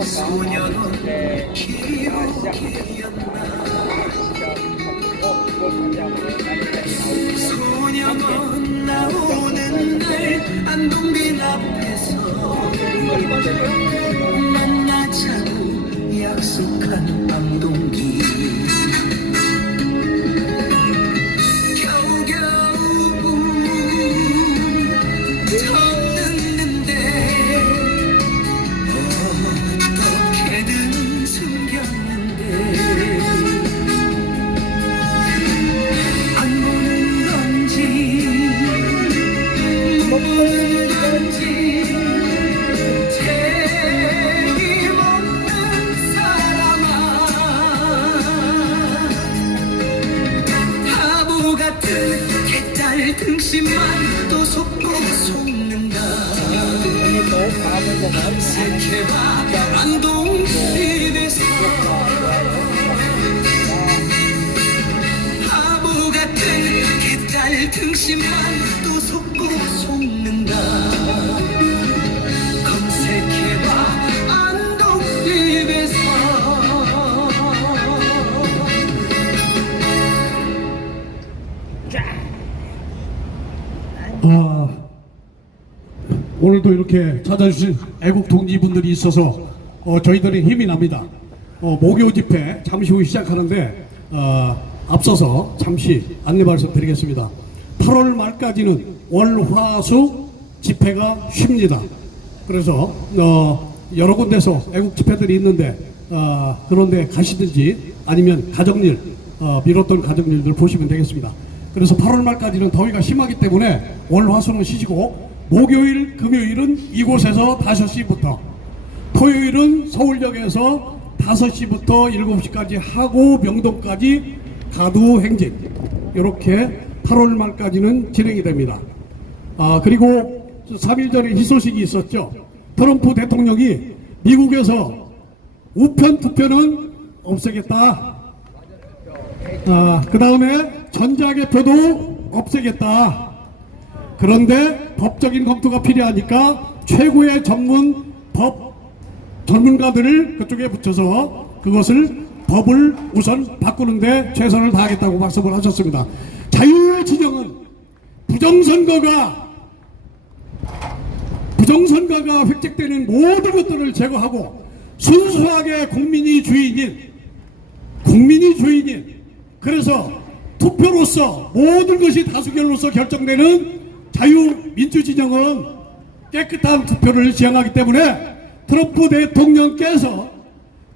소년은 소년은 나오는 날 안동빈 앞에서 만나자고 약속한 안동기 겨우겨우 덮는데 어떻게든 숨겼는데 안 보는 건지 못 보는 건지 책임없는 사람아 바보 같은 개딸 등심만 또 속고 속는다 색해봐 안동집에서 바보 같은 개딸 등심만 또 속고 속는다 검색해봐 안동집에서 오늘도 이렇게 찾아주신 애국 동지분들이 있어서 저희들이 힘이 납니다. 목요 집회 잠시 후 시작하는데 앞서서 잠시 안내 말씀드리겠습니다. 8월 말까지는 월화수 집회가 쉽니다. 그래서 여러 군데서 애국 집회들이 있는데 그런데 가시든지 아니면 가정일 미뤘던 가정일들 보시면 되겠습니다. 그래서 8월 말까지는 더위가 심하기 때문에 월화수는 쉬시고 목요일, 금요일은 이곳에서 5시부터 토요일은 서울역에서 5시부터 7시까지 하고 명동까지 가두 행진 이렇게 8월 말까지는 진행이 됩니다. 그리고 3일 전에 희소식이 있었죠. 트럼프 대통령이 미국에서 우편 투표는 없애겠다. 그 다음에 전자개표도 없애겠다. 그런데 법적인 검토가 필요하니까 최고의 법 전문가들을 그쪽에 붙여서 그것을 법을 우선 바꾸는데 최선을 다하겠다고 말씀을 하셨습니다. 자유진영은 부정선거가 획득되는 모든 것들을 제거하고 순수하게 국민이 주인인 그래서 투표로서 모든 것이 다수결로서 결정되는 자유민주진영은 깨끗한 투표를 지향하기 때문에 트럼프 대통령께서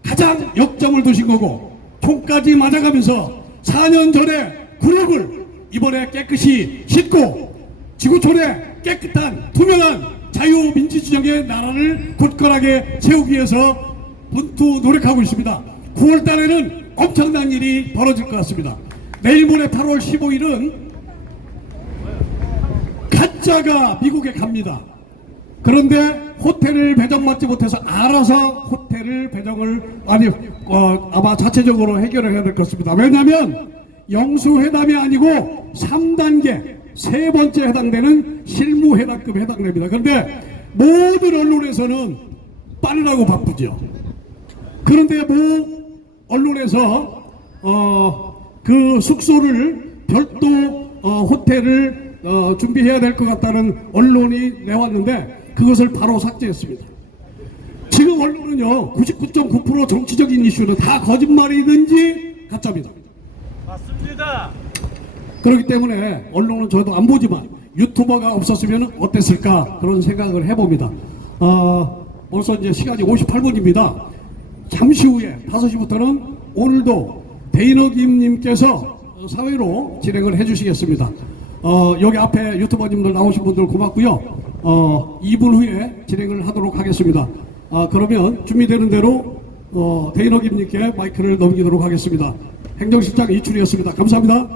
가장 역점을 두신 거고 총까지 맞아가면서 4년 전에 굴욕을 이번에 깨끗이 씻고 지구촌에 깨끗한 투명한 자유민주진영의 나라를 굳건하게 세우기 위해서 분투 노력하고 있습니다. 9월 달에는 엄청난 일이 벌어질 것 같습니다. 내일 모레 8월 15일은 가짜가 미국에 갑니다. 그런데 호텔을 배정받지 못해서 알아서 호텔을 배정을 아마 자체적으로 해결을 해야 될 것 같습니다. 왜냐하면 영수회담이 아니고 3단계 세 번째 해당되는 실무회담급 해당됩니다. 그런데 모든 언론에서는 빠르라고 바쁘죠. 그런데 언론에서 그 숙소를 별도 호텔을 준비해야 될 것 같다는 언론이 내왔는데 그것을 바로 삭제했습니다. 지금 언론은요 99.9% 정치적인 이슈는 다 거짓말이든지 가짜입니다. 맞습니다. 그렇기 때문에 언론은 저도 안 보지만 유튜버가 없었으면 어땠을까 그런 생각을 해봅니다. 벌써 이제 시간이 58분입니다. 잠시 후에 5시부터는 오늘도 데이너김님께서 사회로 진행을 해주시겠습니다. 여기 앞에 유튜버님들 나오신 분들 고맙고요. 2분 후에 진행을 하도록 하겠습니다. 그러면 준비되는 대로 데이너김님께 마이크를 넘기도록 하겠습니다. 행정실장 이춘희였습니다. 감사합니다.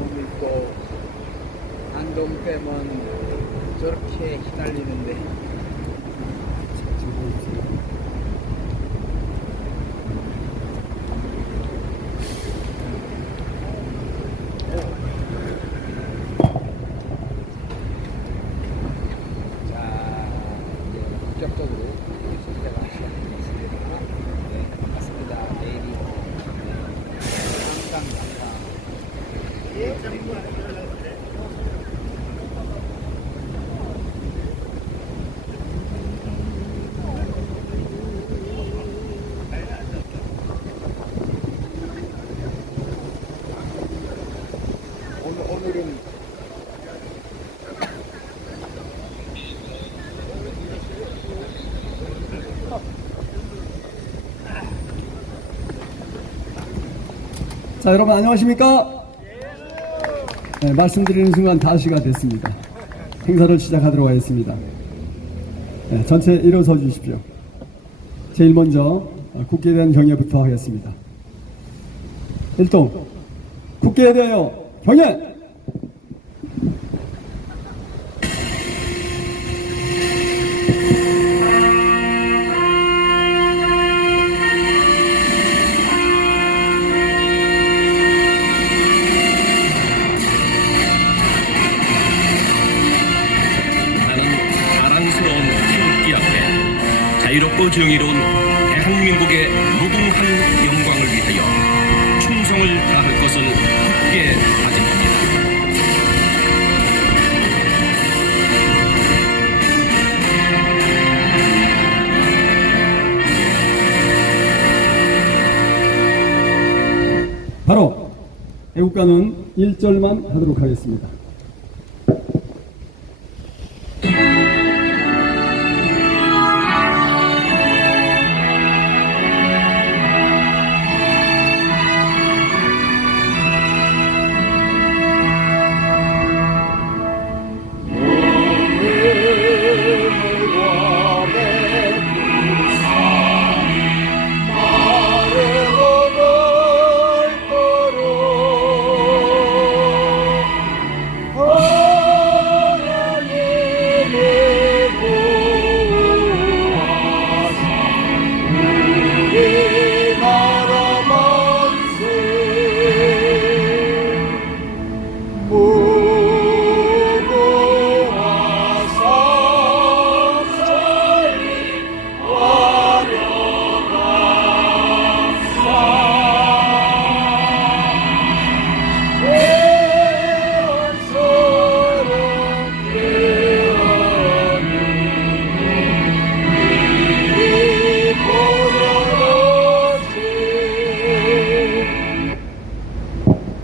오늘 또 안동댐은 저렇게 휘날리는데 오늘은 자, 여러분 안녕하십니까? 네, 말씀드리는 순간 5시가 됐습니다. 행사를 시작하도록 하겠습니다. 네, 전체 일어서 주십시오. 제일 먼저 국기에 대한 경례부터 하겠습니다. 1동 국기에 대하여 경례! 자랑스러운 태극기 앞에 자유롭고 정의로운 대한민국의 무궁한 영광을 위하여 충성을 다할 것을 굳게 다짐합니다. 바로 애국가는 1절만 하도록 하겠습니다.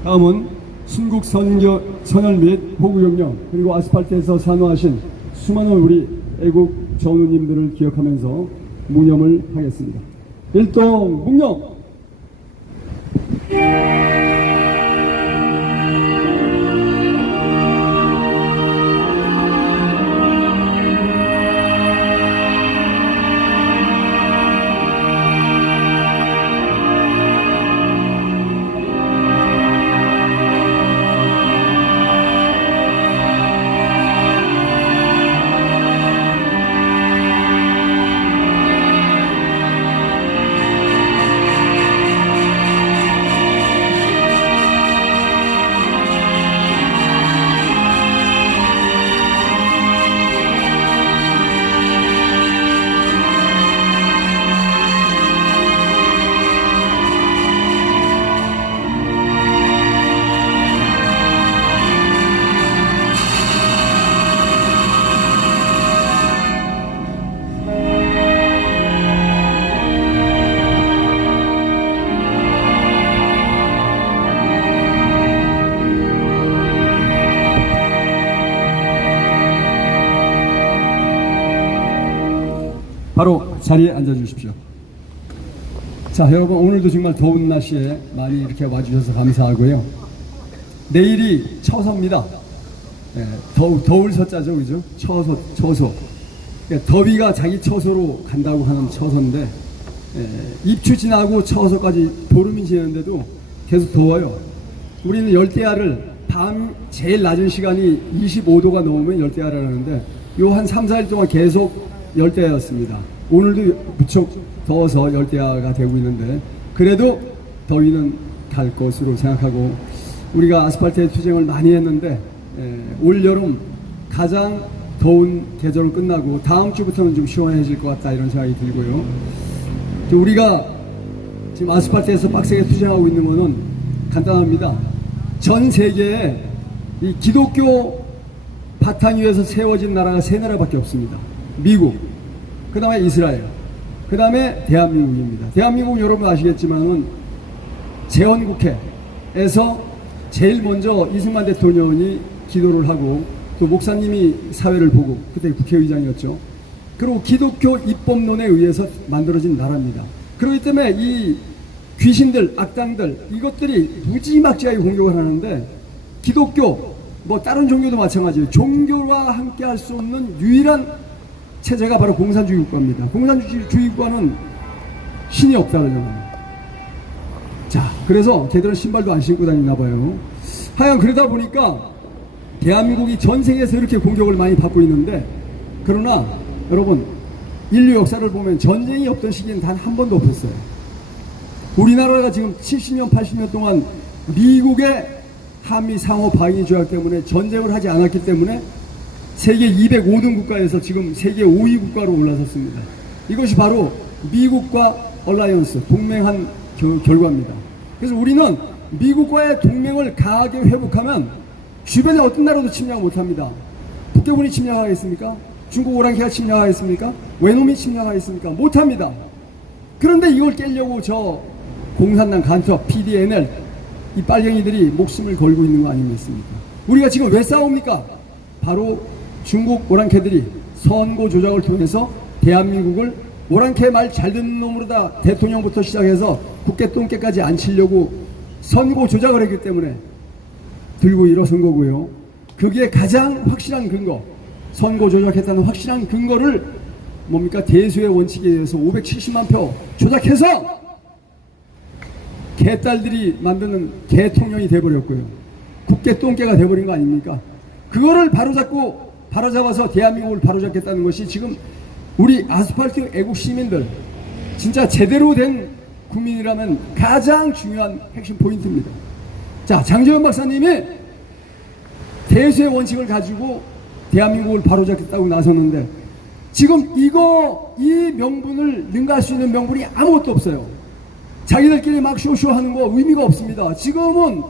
다음은 순국 선열 및 호구경영 그리고 아스팔트에서 산화하신 수많은 우리 애국 전우님들을 기억하면서 묵념을 하겠습니다. 1동 묵념! 바로 자리에 앉아 주십시오. 자, 여러분 오늘도 정말 더운 날씨에 많이 이렇게 와주셔서 감사하고요. 내일이 처서입니다. 예, 더울 서자죠, 그죠? 처소. 그러니까 더위가 자기 처소로 간다고 하는 처소인데 입추 지나고 처서까지 보름이 지났는데도 계속 더워요. 우리는 열대야를 밤 제일 낮은 시간이 25도가 넘으면 열대야를 하는데 요 한 3, 4일 동안 계속 열대야였습니다. 오늘도 무척 더워서 열대야가 되고 있는데 그래도 더위는 갈 것으로 생각하고 우리가 아스팔트에 투쟁을 많이 했는데 올 여름 가장 더운 계절은 끝나고 다음 주부터는 좀 시원해질 것 같다 이런 생각이 들고요. 우리가 지금 아스팔트에서 빡세게 투쟁하고 있는 것은 간단합니다. 전 세계에 이 기독교 바탕 위에서 세워진 나라가 세 나라밖에 없습니다. 미국, 그 다음에 이스라엘, 그 다음에 대한민국입니다. 대한민국 여러분 아시겠지만은 재헌국회에서 제일 먼저 이승만 대통령이 기도를 하고 또 목사님이 사회를 보고 그때 국회의장이었죠. 그리고 기독교 입법론에 의해서 만들어진 나라입니다. 그렇기 때문에 이 귀신들, 악당들 이것들이 무지막지하게 공격을 하는데 기독교, 뭐 다른 종교도 마찬가지예요. 종교와 함께 할 수 없는 유일한 체제가 바로 공산주의 국가입니다. 공산주의 국가는 신이 없다 그러잖아요. 자, 그래서 걔들은 신발도 안 신고 다니나 봐요. 하여간 그러다 보니까 대한민국이 전 세계에서 이렇게 공격을 많이 받고 있는데, 그러나 여러분 인류 역사를 보면 전쟁이 없던 시기는 단 한 번도 없었어요. 우리나라가 지금 70년, 80년 동안 미국의 한미 상호 방위 조약 때문에 전쟁을 하지 않았기 때문에 세계 205등 국가에서 지금 세계 5위 국가로 올라섰습니다. 이것이 바로 미국과 얼라이언스, 동맹한 결과입니다. 그래서 우리는 미국과의 동맹을 강하게 회복하면 주변에 어떤 나라도 침략 못합니다. 북괴군이 침략하겠습니까? 중국 오랑캐가 침략하겠습니까? 외놈이 침략하겠습니까? 못합니다. 그런데 이걸 깨려고 저 공산당 간첩 PDNL 이 빨갱이들이 목숨을 걸고 있는 거 아니겠습니까? 우리가 지금 왜 싸웁니까? 바로 중국 오랑캐들이 선거 조작을 통해서 대한민국을 오랑캐 말 잘 듣는 놈으로다 대통령부터 시작해서 국회 똥개까지 앉히려고 선거 조작을 했기 때문에 들고 일어선 거고요. 그게 가장 확실한 근거, 선거 조작했다는 확실한 근거를 뭡니까? 대수의 원칙에 의해서 570만 표 조작해서 개딸들이 만드는 개통령이 돼버렸고요. 국회 똥개가 돼버린 거 아닙니까? 그거를 바로잡아서 대한민국을 바로잡겠다는 것이 지금 우리 아스팔트 애국 시민들, 진짜 제대로 된 국민이라면 가장 중요한 핵심 포인트입니다. 자, 장재원 박사님이 대수의 원칙을 가지고 대한민국을 바로잡겠다고 나섰는데 지금 이 명분을 능가할 수 있는 명분이 아무것도 없어요. 자기들끼리 막 쇼쇼하는 거 의미가 없습니다. 지금은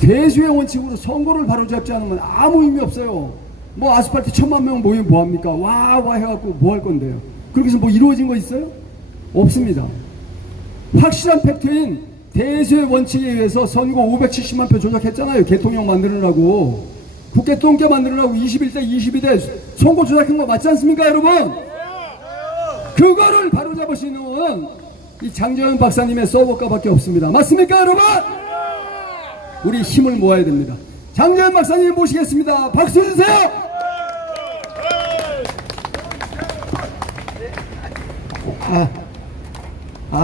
대수의 원칙으로 선거를 바로잡지 않으면 아무 의미 없어요. 뭐 아스팔트 1000만 명 모이면 뭐합니까? 와 해갖고 뭐 할 건데요? 그렇게 해서 뭐 이루어진 거 있어요? 없습니다. 확실한 팩트인 대수의 원칙에 의해서 선거 570만 표 조작했잖아요. 대통령 만들으라고. 국회 똥개 만들으라고 21대 22대 선거 조작한 거 맞지 않습니까, 여러분? 그거를 바로잡을 수 있는 이 장재원 박사님의 서버가밖에 없습니다. 맞습니까, 여러분? 우리 힘을 모아야 됩니다. 장재원 박사님 모시겠습니다. 박수 주세요.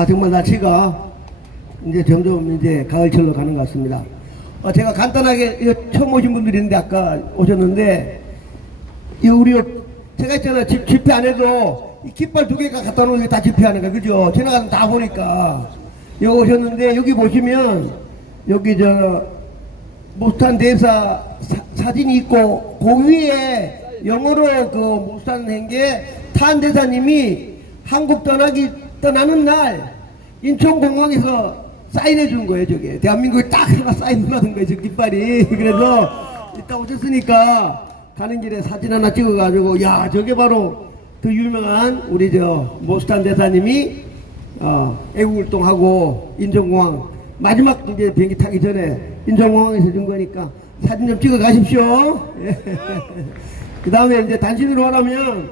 정말 날씨가 이제 점점 이제 가을철로 가는 것 같습니다. 제가 간단하게 처음 오신 분들이 있는데 아까 오셨는데 우리 제가 있잖아요. 집회 안 해도 이 깃발 2개가 갖다 놓은 게 다 집회하는 거야, 그죠? 지나가서 다 보니까 여기 오셨는데 여기 보시면 여기 모스탄 대사 사진이 있고 그 위에 영어로 그 모스탄한 게 탄 대사님이 한국 떠나는 날 인천공항에서 사인해 준 거예요. 저게 대한민국에 딱 하나 사인 받은 거예요, 저 깃발이. 그래서 이따 오셨으니까 가는 길에 사진 하나 찍어가지고 야, 저게 바로 그 유명한 우리 모스탄 대사님이 애국활동하고 인천공항 마지막 이제 비행기 타기 전에 인천공항에서 준 거니까 사진 좀 찍어 가십시오. 그 다음에 이제 단신으로 하라면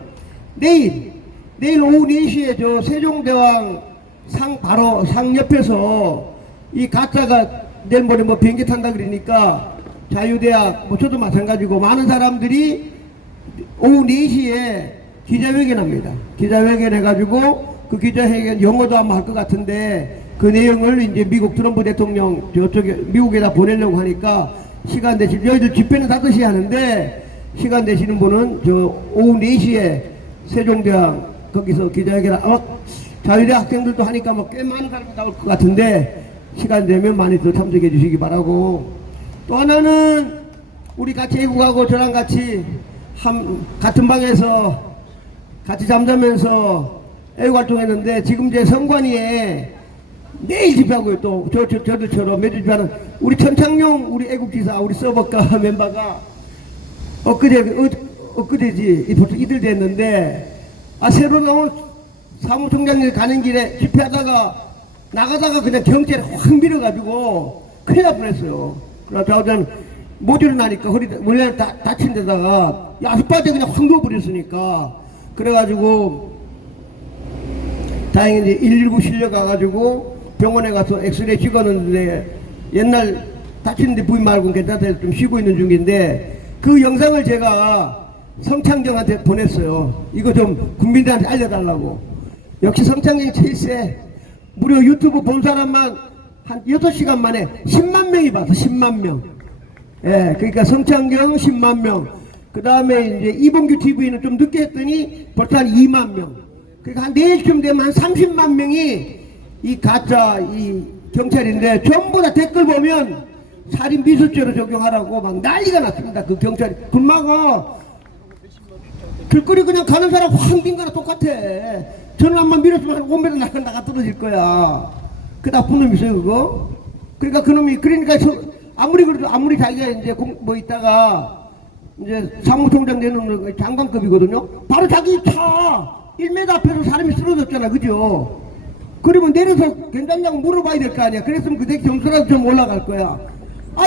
내일 오후 4시에 저 세종대왕 바로 상 옆에서 이 가짜가 내일 모레 뭐 비행기 탄다 그러니까 자유대학 저도 마찬가지고 많은 사람들이 오후 4시에 기자회견 합니다. 기자회견 해가지고 그 기자회견 영어도 아마 할 것 같은데 그 내용을 이제 미국 트럼프 대통령 저쪽에 미국에다 보내려고 하니까 시간 되실 여기도 집회는 5시에 하는데 시간 되시는 분은 오후 4시에 세종대왕 거기서 기자회견 자유대 학생들도 하니까 꽤 많은 사람이 나올 것 같은데 시간 되면 많이 더 참석해 주시기 바라고. 또 하나는 우리 같이 애국하고 저랑 같이 같은 방에서 같이 잠자면서 애국활동했는데 지금 제 선관위에 매일 집회하고요. 또 저들처럼 매일 집회하는 우리 천창용 우리 애국지사 우리 서버가 멤버가 엊그제지 벌써 이틀 됐는데 새로 나온 사무총장님 가는 길에 집회하다가 나가다가 그냥 경찰에 확 밀어가지고 큰일 날 뻔했어요. 그래서 저는 못 일어나니까 원래 다친 데다가 아스팔트에 그냥 확 누워버렸으니까 그래가지고 다행히 이제 119 실려가가지고 병원에 가서 엑스레이 찍었는데 옛날 다치는데 부위 말고는 괜찮다 해서 좀 쉬고 있는 중인데 그 영상을 제가 성창경한테 보냈어요. 이거 좀 국민들한테 알려달라고. 역시 성창경 7세 무려 유튜브 본 사람만 한 6시간 만에 10만 명이 봤어. 10만 명. 예, 그러니까 성창경 10만 명. 그 다음에 이제 이봉규 TV는 좀 늦게 했더니 벌써 한 2만 명. 그러니까 한 내일쯤 되면 한 30만 명이 이 가짜 이 경찰인데 전부 다 댓글 보면 살인 미수죄로 적용하라고 막 난리가 났습니다. 그 경찰이 군마가 길거리 그냥 가는 사람 확 민 거랑 똑같아. 저는 한번 밀었으면 한 5m 나가 떨어질 거야. 그 나쁜 놈 있어요 그거. 그러니까 그놈이 그러니까 아무리 그래도 아무리 자기가 이제 뭐 있다가 이제 사무총장 되는 장관급이거든요. 바로 자기 차 1m 앞에서 사람이 쓰러졌잖아, 그죠? 그러면 내려서 괜찮냐고 물어봐야 될 거 아니야. 그랬으면 그 새끼 점수라도 좀 올라갈 거야.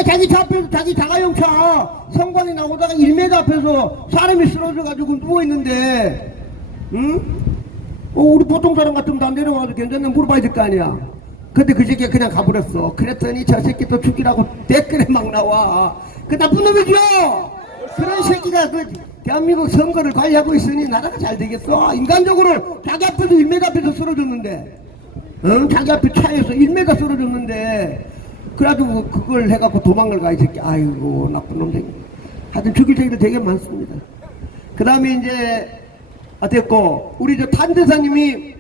자기 차 앞에서 자기 자가용 차 성광이 나오다가 1m 앞에서 사람이 쓰러져가지고 누워있는데, 응? 우리 보통 사람 같으면 다 내려가서 괜찮냐고 물어봐야 될 거 아니야. 근데 그 새끼가 그냥 가버렸어. 그랬더니 저 새끼 또 죽이라고 댓글에 막 나와. 그 나쁜 놈이죠? 그런 새끼가 그 대한민국 선거를 관리하고 있으니 나라가 잘 되겠어. 인간적으로 자기 앞에서 1m 앞에서 쓰러졌는데, 응? 자기 앞에 차에서 1m 쓰러졌는데, 그래가지고 그걸 해갖고 도망을 가, 이 새끼. 아이고, 나쁜 놈 새끼. 하여튼 죽일 새끼들 되게 많습니다. 그 다음에 이제, 됐고, 우리 저 탄대사님이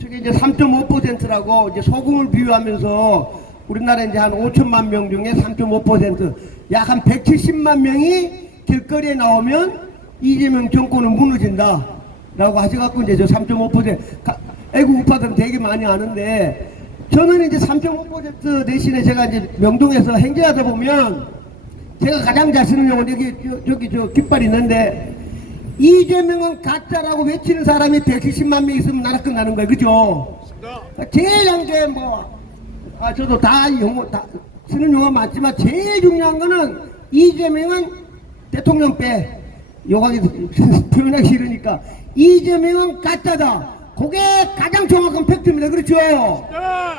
저게 이제 3.5%라고 이제 소금을 비유하면서 우리나라 이제 한 5천만 명 중에 3.5%, 약 한 170만 명이 길거리에 나오면 이재명 정권은 무너진다. 라고 하셔갖고 이제 저 3.5% 애국 우파들은 되게 많이 아는데 저는 이제 3.5% 대신에 제가 이제 명동에서 행진하다 보면 제가 가장 잘 쓰는 용어는 여기 저 깃발이 있는데 이재명은 가짜라고 외치는 사람이 170만 명 있으면 나라 끝나는 거예요. 그죠? 제일 한 게 저도 다 쓰는 용어 많지만 제일 중요한 거는 이재명은 대통령 빼. 요강이 표현하기 싫으니까. 이재명은 가짜다. 그게 가장 정확한 팩트입니다. 그렇죠?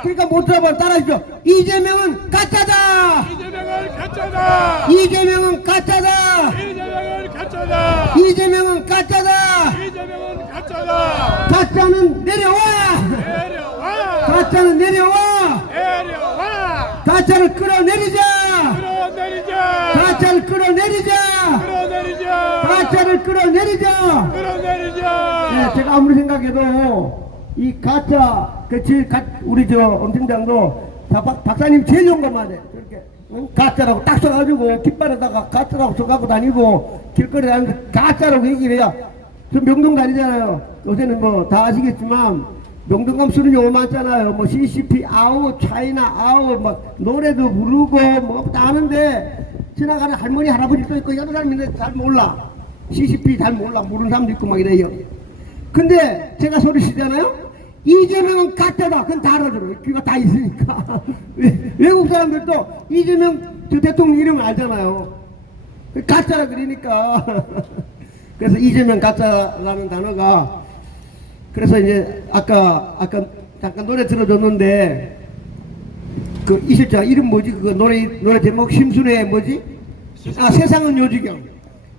그러니까 못 들어봐 따라하시죠. 이재명은 가짜다. 이재명은 가짜다. 이재명은 가짜다. 이재명은 가짜다. 이재명은 가짜다. 이재명은 가짜다. 가짜는 내려와. 내려와. 가짜는 내려와. 내려와. 가짜를 끌어내리자. 끌어내리자. 가짜를 끌어내리자. 끌어내리자. 가짜를 끌어내리자. 끌어내리자. 네, 제가 아무리 생각해도 이 가짜 우리 저 엄팀장도 박사님 제일 좋은 것만 해. 그렇게 가짜라고 딱 써가지고 깃발에다가 가짜라고 써가고 다니고 길거리에 다니면서 가짜라고 얘기를 해야. 저 명동 다니잖아요. 요새는 뭐 다 아시겠지만 명동 가면 쓰는 용어 많잖아요. 뭐 CCP 아웃, 차이나 아웃, 막 노래도 부르고 뭐 다 하는데 지나가는 할머니 할아버지도 있고 여러 사람인데 잘 몰라. CCP 잘 몰라. 모르는 사람도 있고 막 이래요. 근데 제가 소리치잖아요. 이재명은 가짜다. 그건 다 알아들어요. 귀가 다 있으니까. 외국 사람들도 이재명 저 대통령 이름을 알잖아요. 가짜라 그러니까. 그래서 이재명 가짜라는 단어가 그래서 이제 아까 잠깐 노래 들어줬는데 그 이 실자 이름 뭐지? 그거 노래 제목 심순의 뭐지? 세상은 요지경.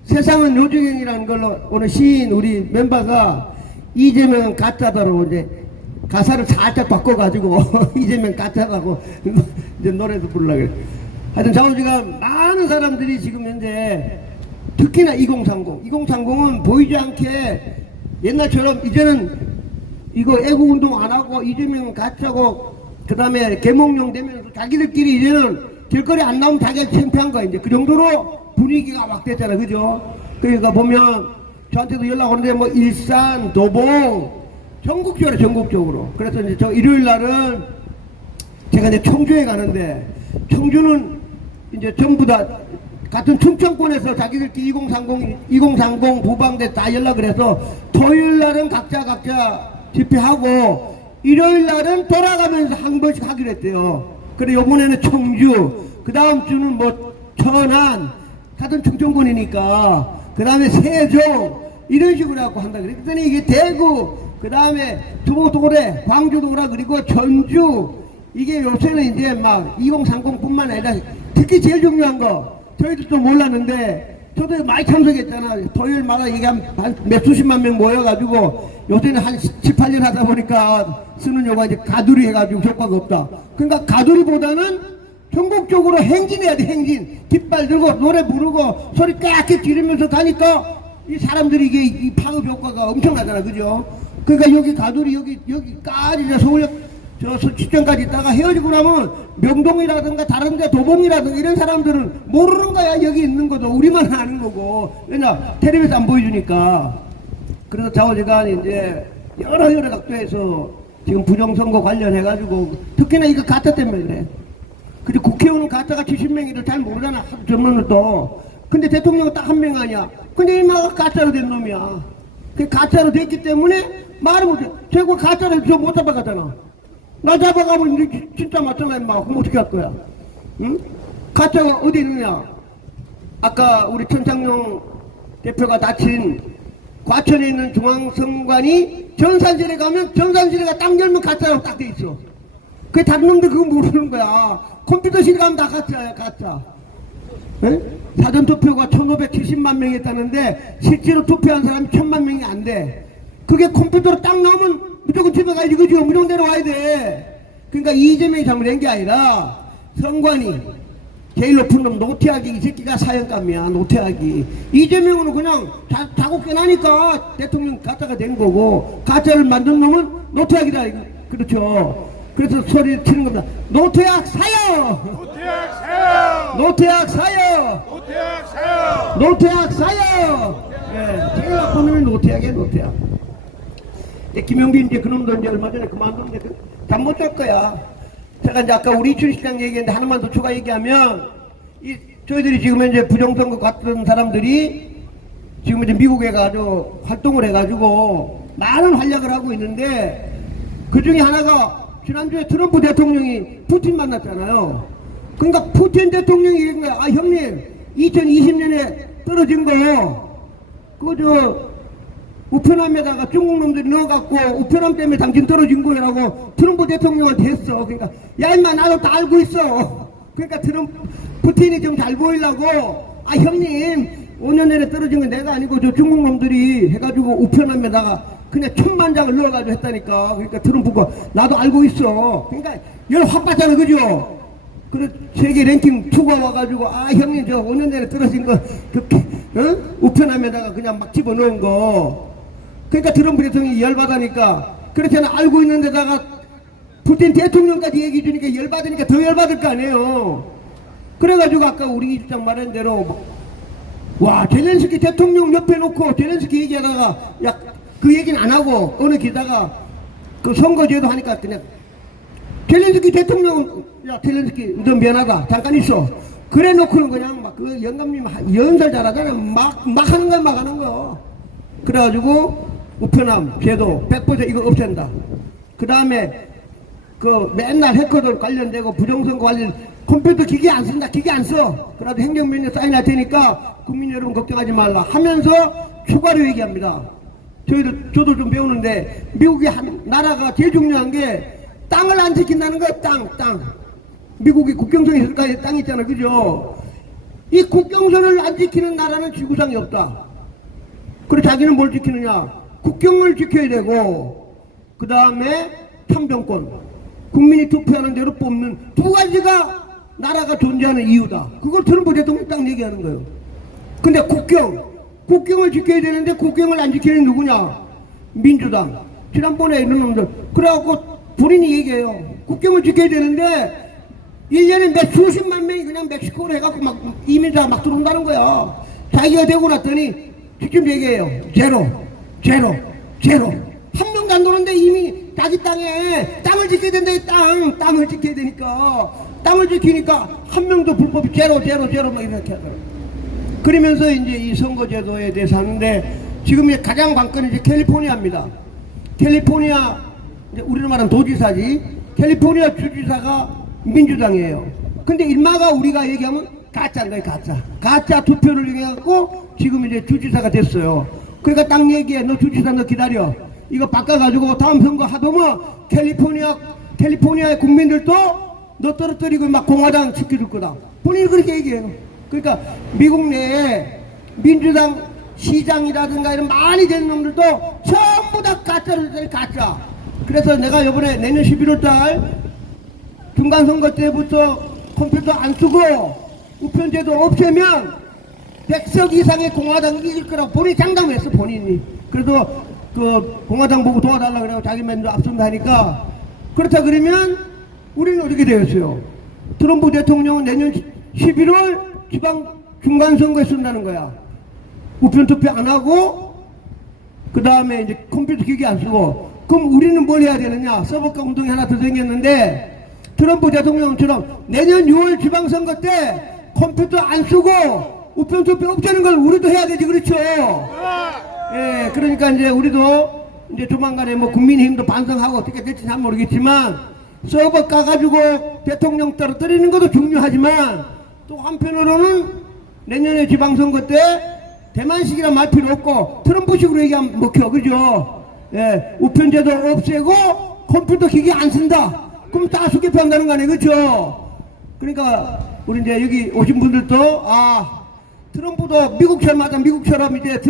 세상은 요지경이라는 걸로 오늘 시인 우리 멤버가 이재명은 가짜다로 이제 가사를 살짝 바꿔가지고 이재명 가짜라고 이제 노래도 부르려고 그래. 하여튼 좌우지가 많은 사람들이 지금 현재 특히나 2030은 보이지 않게 옛날처럼 이제는 이거 애국운동 안 하고 이재명 가짜고 그 다음에 개몽용 되면서 자기들끼리 이제는 길거리 안 나오면 자기가 창피한 거야. 이제 그 정도로 분위기가 막 됐잖아. 그죠? 그러니까 보면 저한테도 연락 오는데 뭐 일산, 도봉 전국적으로. 그래서 이제 저 일요일 날은 제가 이제 청주에 가는데 청주는 이제 전부 다 같은 충청권에서 자기들끼리 2030 부방대 다 연락을 해서 토요일 날은 각자 집회하고 일요일 날은 돌아가면서 한 번씩 하기로 했대요. 그래 요번에는 청주, 그 다음 주는 뭐 천안, 같은 충청권이니까 그 다음에 세종 이런 식으로 하고 한다 그랬더니 이게 대구, 그 다음에 도래, 광주도라 그리고 전주, 이게 요새는 이제 막 2030뿐만 아니라 특히 제일 중요한 거 저희들도 몰랐는데 저도 많이 참석했잖아. 토요일마다 이게 한 몇 수십만 명 모여가지고 요새는 한 7, 8년 하다 보니까 쓰는 용어가 이제 가두리 해가지고 효과가 없다. 그러니까 가두리보다는 전국적으로 행진해야 돼. 행진. 깃발 들고 노래 부르고 소리 깍깍 지르면서 가니까 이 사람들이 이게 이 파급 효과가 엄청나잖아. 그죠? 그러니까 여기 가두리 여기까지 이제 서울역 저 시청까지 있다가 헤어지고 나면 명동이라든가 다른데 도봉이라든가 이런 사람들은 모르는 거야. 여기 있는 것도 우리만 아는 거고. 왜냐 텔레비전 안 보여주니까. 그래서 좌우지간이 이제 여러 각도에서 지금 부정선거 관련해가지고 특히나 이거 가짜 때문에 그래. 근데 국회의원은 가짜가 70명이를 잘 모르잖아. 전문을도. 근데 대통령은 딱 한 명 아니야. 근데 이마가 가짜로 된 놈이야. 그 가짜로 됐기 때문에 말을 못해. 최고 가짜로 저 못 잡아가잖아. 나 잡아가면 진짜 맞잖아, 임마. 그럼 어떻게 할 거야? 응? 가짜가 어디 있느냐? 아까 우리 천창용 대표가 다친 과천에 있는 중앙선관이 정산실에 가면 정산실에가 딱 열면 가짜라고 딱 돼 있어. 그 다른 놈들 그거 모르는 거야. 컴퓨터실에 가면 다 가짜야, 가짜. 에? 사전투표가 1570만 명이 했다는데 실제로 투표한 사람이 1000만 명이 안 돼. 그게 컴퓨터로 딱 나오면 무조건 집에 가야지. 그죠? 무조건 내려와야 돼. 그러니까 이재명이 잘못한 게 아니라 선관위 제일 높은 놈 노태악이 이 새끼가 사형감이야. 노태악이. 이재명은 그냥 자국게 나니까 대통령 가짜가 된 거고 가짜를 만든 놈은 노태악이다. 그렇죠. 그래서 소리 치는 겁니다. 노태악 사형! 노태악 사형! 노태악 사형! 노태악 사형! 노태악 사형! 예, 제일 나쁜 놈이 노태악이야. 노태악. 김영빈 이제 그놈도 이제 얼마 전에 그만뒀는데 잠 못 잘 거야. 제가 이제 아까 우리 이춘 시장 얘기했는데 하나만 더 추가 얘기하면 저희들이 지금 이제 부정선거 갔던 사람들이 지금 이제 미국에 가서 활동을 해가지고 많은 활약을 하고 있는데 그 중에 하나가 지난주에 트럼프 대통령이 푸틴 만났잖아요. 그러니까 푸틴 대통령이 얘기한 거야. 아 형님 2020년에 떨어진 거 그저 우편함에다가 중국 놈들이 넣어갖고 우편함 때문에 당신 떨어진 거라고 트럼프 대통령한테 했어. 그러니까 야 임마 나도 다 알고 있어. 그러니까 푸틴이 좀 잘 보이려고 아 형님 5년 전에 떨어진 건 내가 아니고 저 중국 놈들이 해가지고 우편함에다가 그냥 1000만 장을 넣어가지고 했다니까. 그러니까 트럼프가 나도 알고 있어. 그러니까 열 확 받잖아. 그죠? 그래 세계 랭킹 2가 와가지고 아 형님 저 5년 전에 떨어진 거 우편함에다가 그냥 막 집어넣은 거. 그러니까 트럼프 대통령이 열받으니까 그렇잖아. 알고 있는 데다가 푸틴 대통령까지 얘기해 주니까 열받으니까 더 열받을 거 아니에요. 그래가지고 아까 우리 일장 말한 대로 와 젤렌스키 대통령 옆에 놓고 젤렌스키 얘기하다가 야 그 얘기는 안 하고 어느 기다가 그 선거제도 하니까 그냥 젤렌스키 대통령 야 젤렌스키 너 미안하다 잠깐 있어. 그래 놓고는 그냥 막 그 영감님 연설 잘하잖아. 막 하는 거야 막 하는 거. 그래가지고 우편함 제도 100% 이거 없앤다. 그 다음에 그 맨날 해커들 관련되고 부정선거 관련 컴퓨터 기계 안 쓴다. 기계 안 써. 그래도 행정명령 사인할 테니까 국민 여러분 걱정하지 말라 하면서 추가로 얘기합니다. 저도 좀 배우는데 미국의 한 나라가 제일 중요한 게 땅을 안 지킨다는 거야. 땅. 미국이 국경선에 있을까지 땅 있잖아. 그죠? 이 국경선을 안 지키는 나라는 지구상에 없다. 그래 자기는 뭘 지키느냐? 국경을 지켜야 되고 그 다음에 참정권. 국민이 투표하는 대로 뽑는 두 가지가 나라가 존재하는 이유다. 그걸 트럼프 대통령이 딱 얘기하는 거예요. 근데 국경을 지켜야 되는데 국경을 안 지키는 누구냐? 민주당. 지난번에 이런 놈들. 그래갖고 본인이 얘기해요. 국경을 지켜야 되는데 1년에 몇 수십만 명이 그냥 멕시코로 해갖고 막 이민자가 막 들어온다는 거야. 자기가 되고 났더니 직접 얘기해요. 제로. 한 명도 안 도는데 이미 자기 땅을 지켜야 된다. 이 땅을 지켜야 되니까 땅을 지키니까 한 명도 불법이 제로 막 이렇게 하더라고. 그러면서 이제 이 선거제도에 대해서 하는데 지금 가장 관건이 이제 캘리포니아입니다. 캘리포니아 이제 우리로 말하면 도지사지. 캘리포니아 주지사가 민주당이에요. 근데 일마가 우리가 얘기하면 가짜인 거예요. 가짜 투표를 얘기해갖고 지금 이제 주지사가 됐어요. 그러니까 딱 얘기해. 너 주지사 너 기다려. 이거 바꿔가지고 다음 선거 하면 캘리포니아의 국민들도 너 떨어뜨리고 막 공화당 지켜줄 거다. 본인이 그렇게 얘기해요. 그러니까 미국 내에 민주당 시장이라든가 이런 많이 되는 놈들도 전부 다 가짜. 그래서 내가 이번에 내년 11월 달 중간선거 때부터 컴퓨터 안 쓰고 우편제도 없애면 100석 이상의 공화당이 이길 거라고 본인이 장담했어, 본인이. 그래도 그 공화당 보고 도와달라고 그래고 자기 맨날 앞선다 하니까 그렇다 그러면 우리는 어떻게 되었어요? 트럼프 대통령은 내년 11월 지방 중간선거에 쓴다는 거야. 우편투표 안 하고 그 다음에 이제 컴퓨터 기기 안 쓰고. 그럼 우리는 뭘 해야 되느냐? 서버가 운동이 하나 더 생겼는데 트럼프 대통령처럼 내년 6월 지방선거 때 컴퓨터 안 쓰고 우편투표 없애는 걸 우리도 해야 되지. 그렇죠? 예, 그러니까 이제 우리도 이제 조만간에 뭐 국민의힘도 반성하고 어떻게 될지 잘 모르겠지만 서버 까가지고 대통령 떨어뜨리는 것도 중요하지만 또 한편으로는 내년에 지방선거 때 대만식이란 말 필요 없고 트럼프식으로 얘기하면 먹혀. 그죠? 예, 우편제도 없애고 컴퓨터 기기 안 쓴다. 그럼 다 수개표한다는 거 아니에요. 그죠? 그러니까 우리 이제 여기 오신 분들도 트럼프도 미국처럼 이제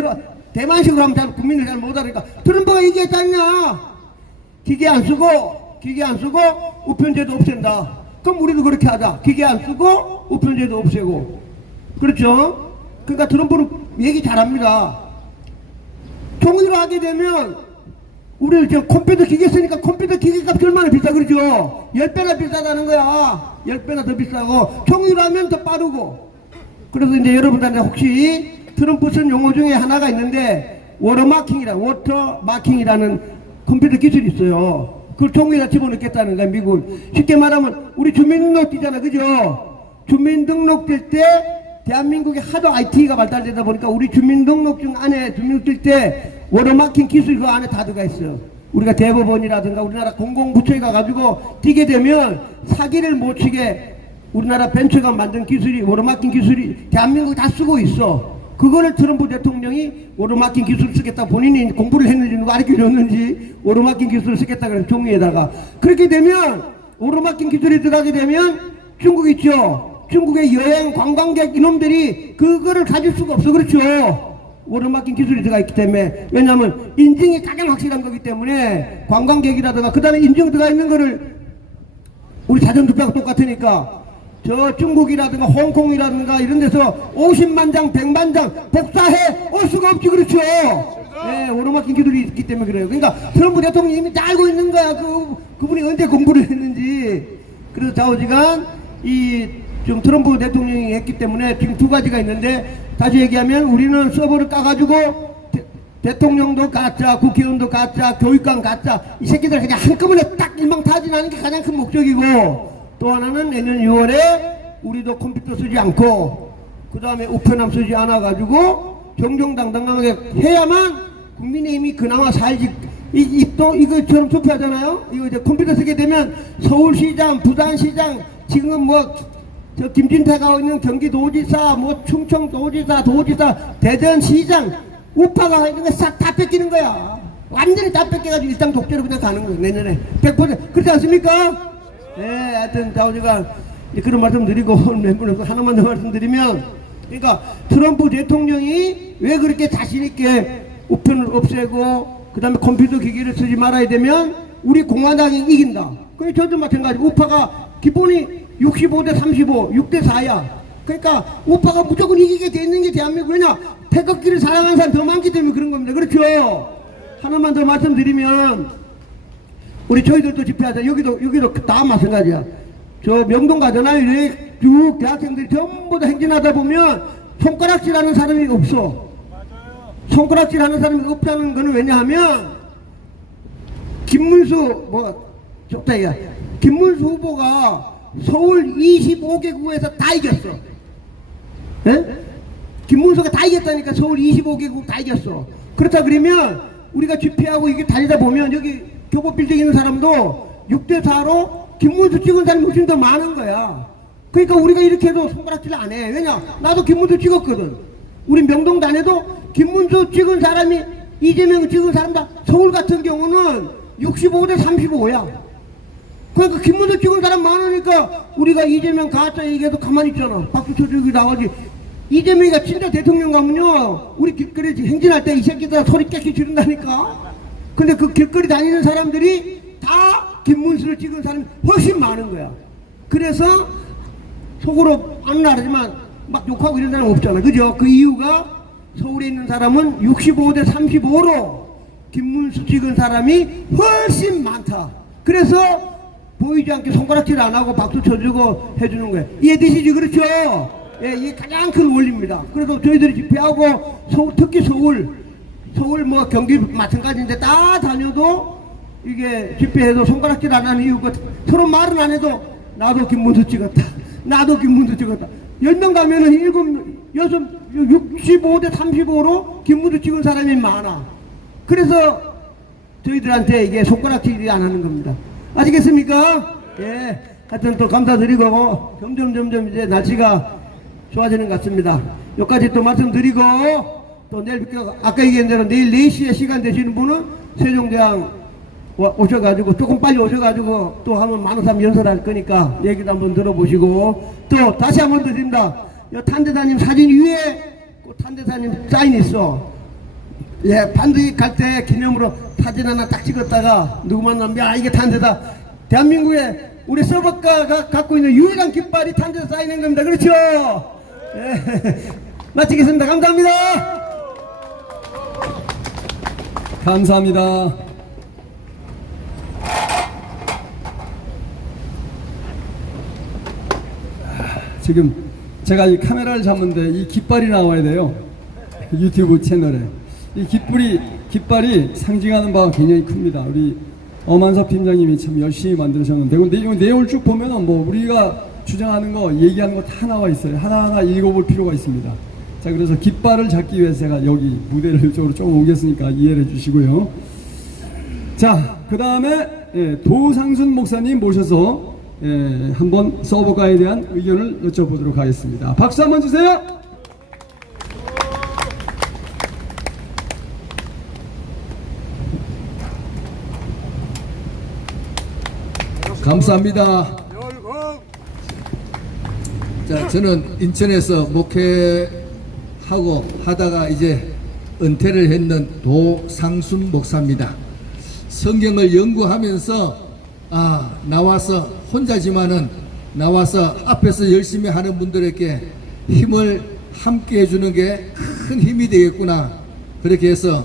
대만식으로 하면 잘 국민을 잘 못하니까 트럼프가 얘기했잖냐. 기계 안 쓰고 우편제도 없앤다. 그럼 우리도 그렇게 하자. 기계 안 쓰고 우편제도 없애고. 그렇죠? 그러니까 트럼프는 얘기 잘합니다. 통일을 하게 되면 우리 지금 컴퓨터 기계 쓰니까 컴퓨터 기계 값이 얼마나 비싸. 그렇죠? 10배나 비싸다는 거야. 10배나 더 비싸고 통일하면 더 빠르고. 그래서 이제 여러분들한테 혹시 트럼프 쓴 용어 중에 하나가 있는데 워터마킹이라는 컴퓨터 기술이 있어요. 그걸 통일에 집어넣겠다는 거야, 미국. 쉽게 말하면 우리 주민등록 뛰잖아. 그죠? 주민등록 뛸 때 대한민국에 하도 IT가 발달되다 보니까 우리 주민등록증 안에 주민등록 뛸 때 워터마킹 기술이 그 안에 다 들어가 있어요. 우리가 대법원이라든가 우리나라 공공부처에 가가지고 뛰게 되면 사기를 못 치게 우리나라 벤처가 만든 기술이 워터마킹 기술이 대한민국이 다 쓰고 있어. 그거를 트럼프 대통령이 워터마킹 기술을 쓰겠다. 본인이 공부를 했는지 누가 가르쳐줬는지 워터마킹 기술을 쓰겠다 그래서 종이에다가. 그렇게 되면 워터마킹 기술이 들어가게 되면 중국 있죠. 중국의 여행 관광객 이놈들이 그거를 가질 수가 없어. 그렇죠? 워터마킹 기술이 들어가 있기 때문에. 왜냐하면 인증이 가장 확실한 거기 때문에 관광객이라든가 그 다음에 인증 들어가 있는 거를 우리 사전투표하고 똑같으니까 저 중국이라든가 홍콩이라든가 이런 데서 50만 장 100만 장 복사해 올 수가 없지. 그렇죠? 네, 워터마킹 기술이 있기 때문에 그래요. 그러니까 트럼프 대통령이 이미 다 알고 있는 거야. 그분이 언제 공부를 했는지. 그래서 좌우지간 지금 트럼프 대통령이 했기 때문에 지금 두 가지가 있는데 다시 얘기하면 우리는 서버를 까가지고 대통령도 가짜, 국회의원도 가짜, 교육감 가짜, 이 새끼들 그냥 한꺼번에 딱 일망타진하는 게 가장 큰 목적이고, 또 하나는 내년 6월에 우리도 컴퓨터 쓰지 않고 그 다음에 우편함 쓰지 않아가지고 정정당당하게 해야만 국민의힘이 그나마 살지. 또 이거처럼 투표하잖아요. 이거 이제 컴퓨터 쓰게 되면 서울시장, 부산시장, 지금 저 김진태가 있는 경기도지사, 충청도지사, 대전시장, 우파가 있는 거 싹 다 뺏기는 거야. 완전히 다 뺏겨가지고 일당 독재로 그냥 가는 거예요. 내년에 100%. 그렇지 않습니까? 네, 하여튼 좌우지간 그런 말씀 드리고 멤버로서 하나만 더 말씀드리면, 그러니까 트럼프 대통령이 왜 그렇게 자신있게 우편을 없애고 그 다음에 컴퓨터 기기를 쓰지 말아야 되면 우리 공화당이 이긴다. 그러니까 저도 마찬가지. 우파가 기본이 65대 35, 6대 4야. 그러니까 우파가 무조건 이기게 돼 있는 게 대한민국. 왜냐? 태극기를 사랑하는 사람 더 많기 때문에 그런 겁니다. 그렇죠? 하나만 더 말씀드리면, 우리 저희들도 집회하자. 여기도 다 마찬가지야. 저 명동 가잖아요. 이렇게 쭉 대학생들이 전부 다 행진하다 보면 손가락질 하는 사람이 없어. 손가락질 하는 사람이 없다는 거는 왜냐하면 김문수 뭐 좋다 이거. 김문수 후보가 서울 25개구에서 다 이겼어. 예? 김문수가 다 이겼다니까. 서울 25개국 다 이겼어. 그렇다 그러면 우리가 집회하고 이게 다니다 보면 여기 교보 빌딩 있는 사람도 6대4로 김문수 찍은 사람이 훨씬 더 많은 거야. 그러니까 우리가 이렇게 해도 손가락질 안 해. 왜냐? 나도 김문수 찍었거든. 우리 명동단에도 김문수 찍은 사람이 이재명 찍은 사람 다 서울 같은 경우는 65대 35야. 그러니까 김문수 찍은 사람 많으니까 우리가 이재명 가짜 얘기해도 가만히 있잖아. 박수 쳐주기 나가지. 이재명이가 진짜 대통령 가면요, 우리 길거리 행진할 때 이 새끼들 소리 깨끗이 지른다니까. 근데 그 길거리 다니는 사람들이 다 김문수를 찍은 사람이 훨씬 많은 거야. 그래서 속으로 안 나르지만 막 욕하고 이런 사람 없잖아. 그죠? 그 이유가 서울에 있는 사람은 65대 35로 김문수 찍은 사람이 훨씬 많다. 그래서 보이지 않게 손가락질 안 하고 박수 쳐주고 해주는 거예요. 이해되시죠? 그렇죠? 예, 이게 가장 큰 원리입니다. 그래서 저희들이 집회하고 특히 서울 뭐 경기 마찬가지인데 다 다녀도 이게 집회해도 손가락질 안 하는 이유가 서로 말은 안 해도 나도 김문수 찍었다. 나도 김문수 찍었다. 10명 가면은 65대 35로 김문수 찍은 사람이 많아. 그래서 저희들한테 이게 손가락질이 안 하는 겁니다. 아시겠습니까? 예. 하여튼 또 감사드리고 점점 이제 날씨가 좋아지는 것 같습니다. 여기까지 또 말씀드리고 또 내일 아까 얘기한 대로 내일 4시에 시간 되시는 분은 세종대왕 오셔가지고 조금 빨리 오셔가지고 또 한번 많은 사람 연설할 거니까 얘기도 한번 들어보시고 또 다시 한번 드립니다. 탄대사님 사진 위에 그 탄대사님 사인 있어. 예, 반드시 갈 때 기념으로 사진 하나 딱 찍었다가 누구 만나면 야 이게 탄대다. 대한민국에 우리 서버가가 갖고 있는 유일한 깃발이 탄대사 사인인 겁니다. 그렇죠? 예. 마치겠습니다. 감사합니다. 감사합니다. 지금 제가 이 카메라를 잡는데 이 깃발이 나와야 돼요. 유튜브 채널에. 이 깃발이 상징하는 바가 굉장히 큽니다. 우리 엄한섭 팀장님이 참 열심히 만드셨는데, 이 내용을 쭉 보면은 뭐 우리가 주장하는 거, 얘기하는 거 다 나와 있어요. 하나하나 읽어볼 필요가 있습니다. 자, 그래서 깃발을 잡기 위해서 제가 여기 무대를 이쪽으로 조금 옮겼으니까 이해를 해주시고요. 자, 그 다음에 도상순 목사님 모셔서 한번 서버가에 대한 의견을 여쭤보도록 하겠습니다. 박수 한번 주세요. 감사합니다. 자, 저는 인천에서 목회하고 하다가 이제 은퇴를 했는 도상순 목사입니다. 성경을 연구하면서 나와서 혼자지만은 나와서 앞에서 열심히 하는 분들에게 힘을 함께 해주는 게 큰 힘이 되겠구나. 그렇게 해서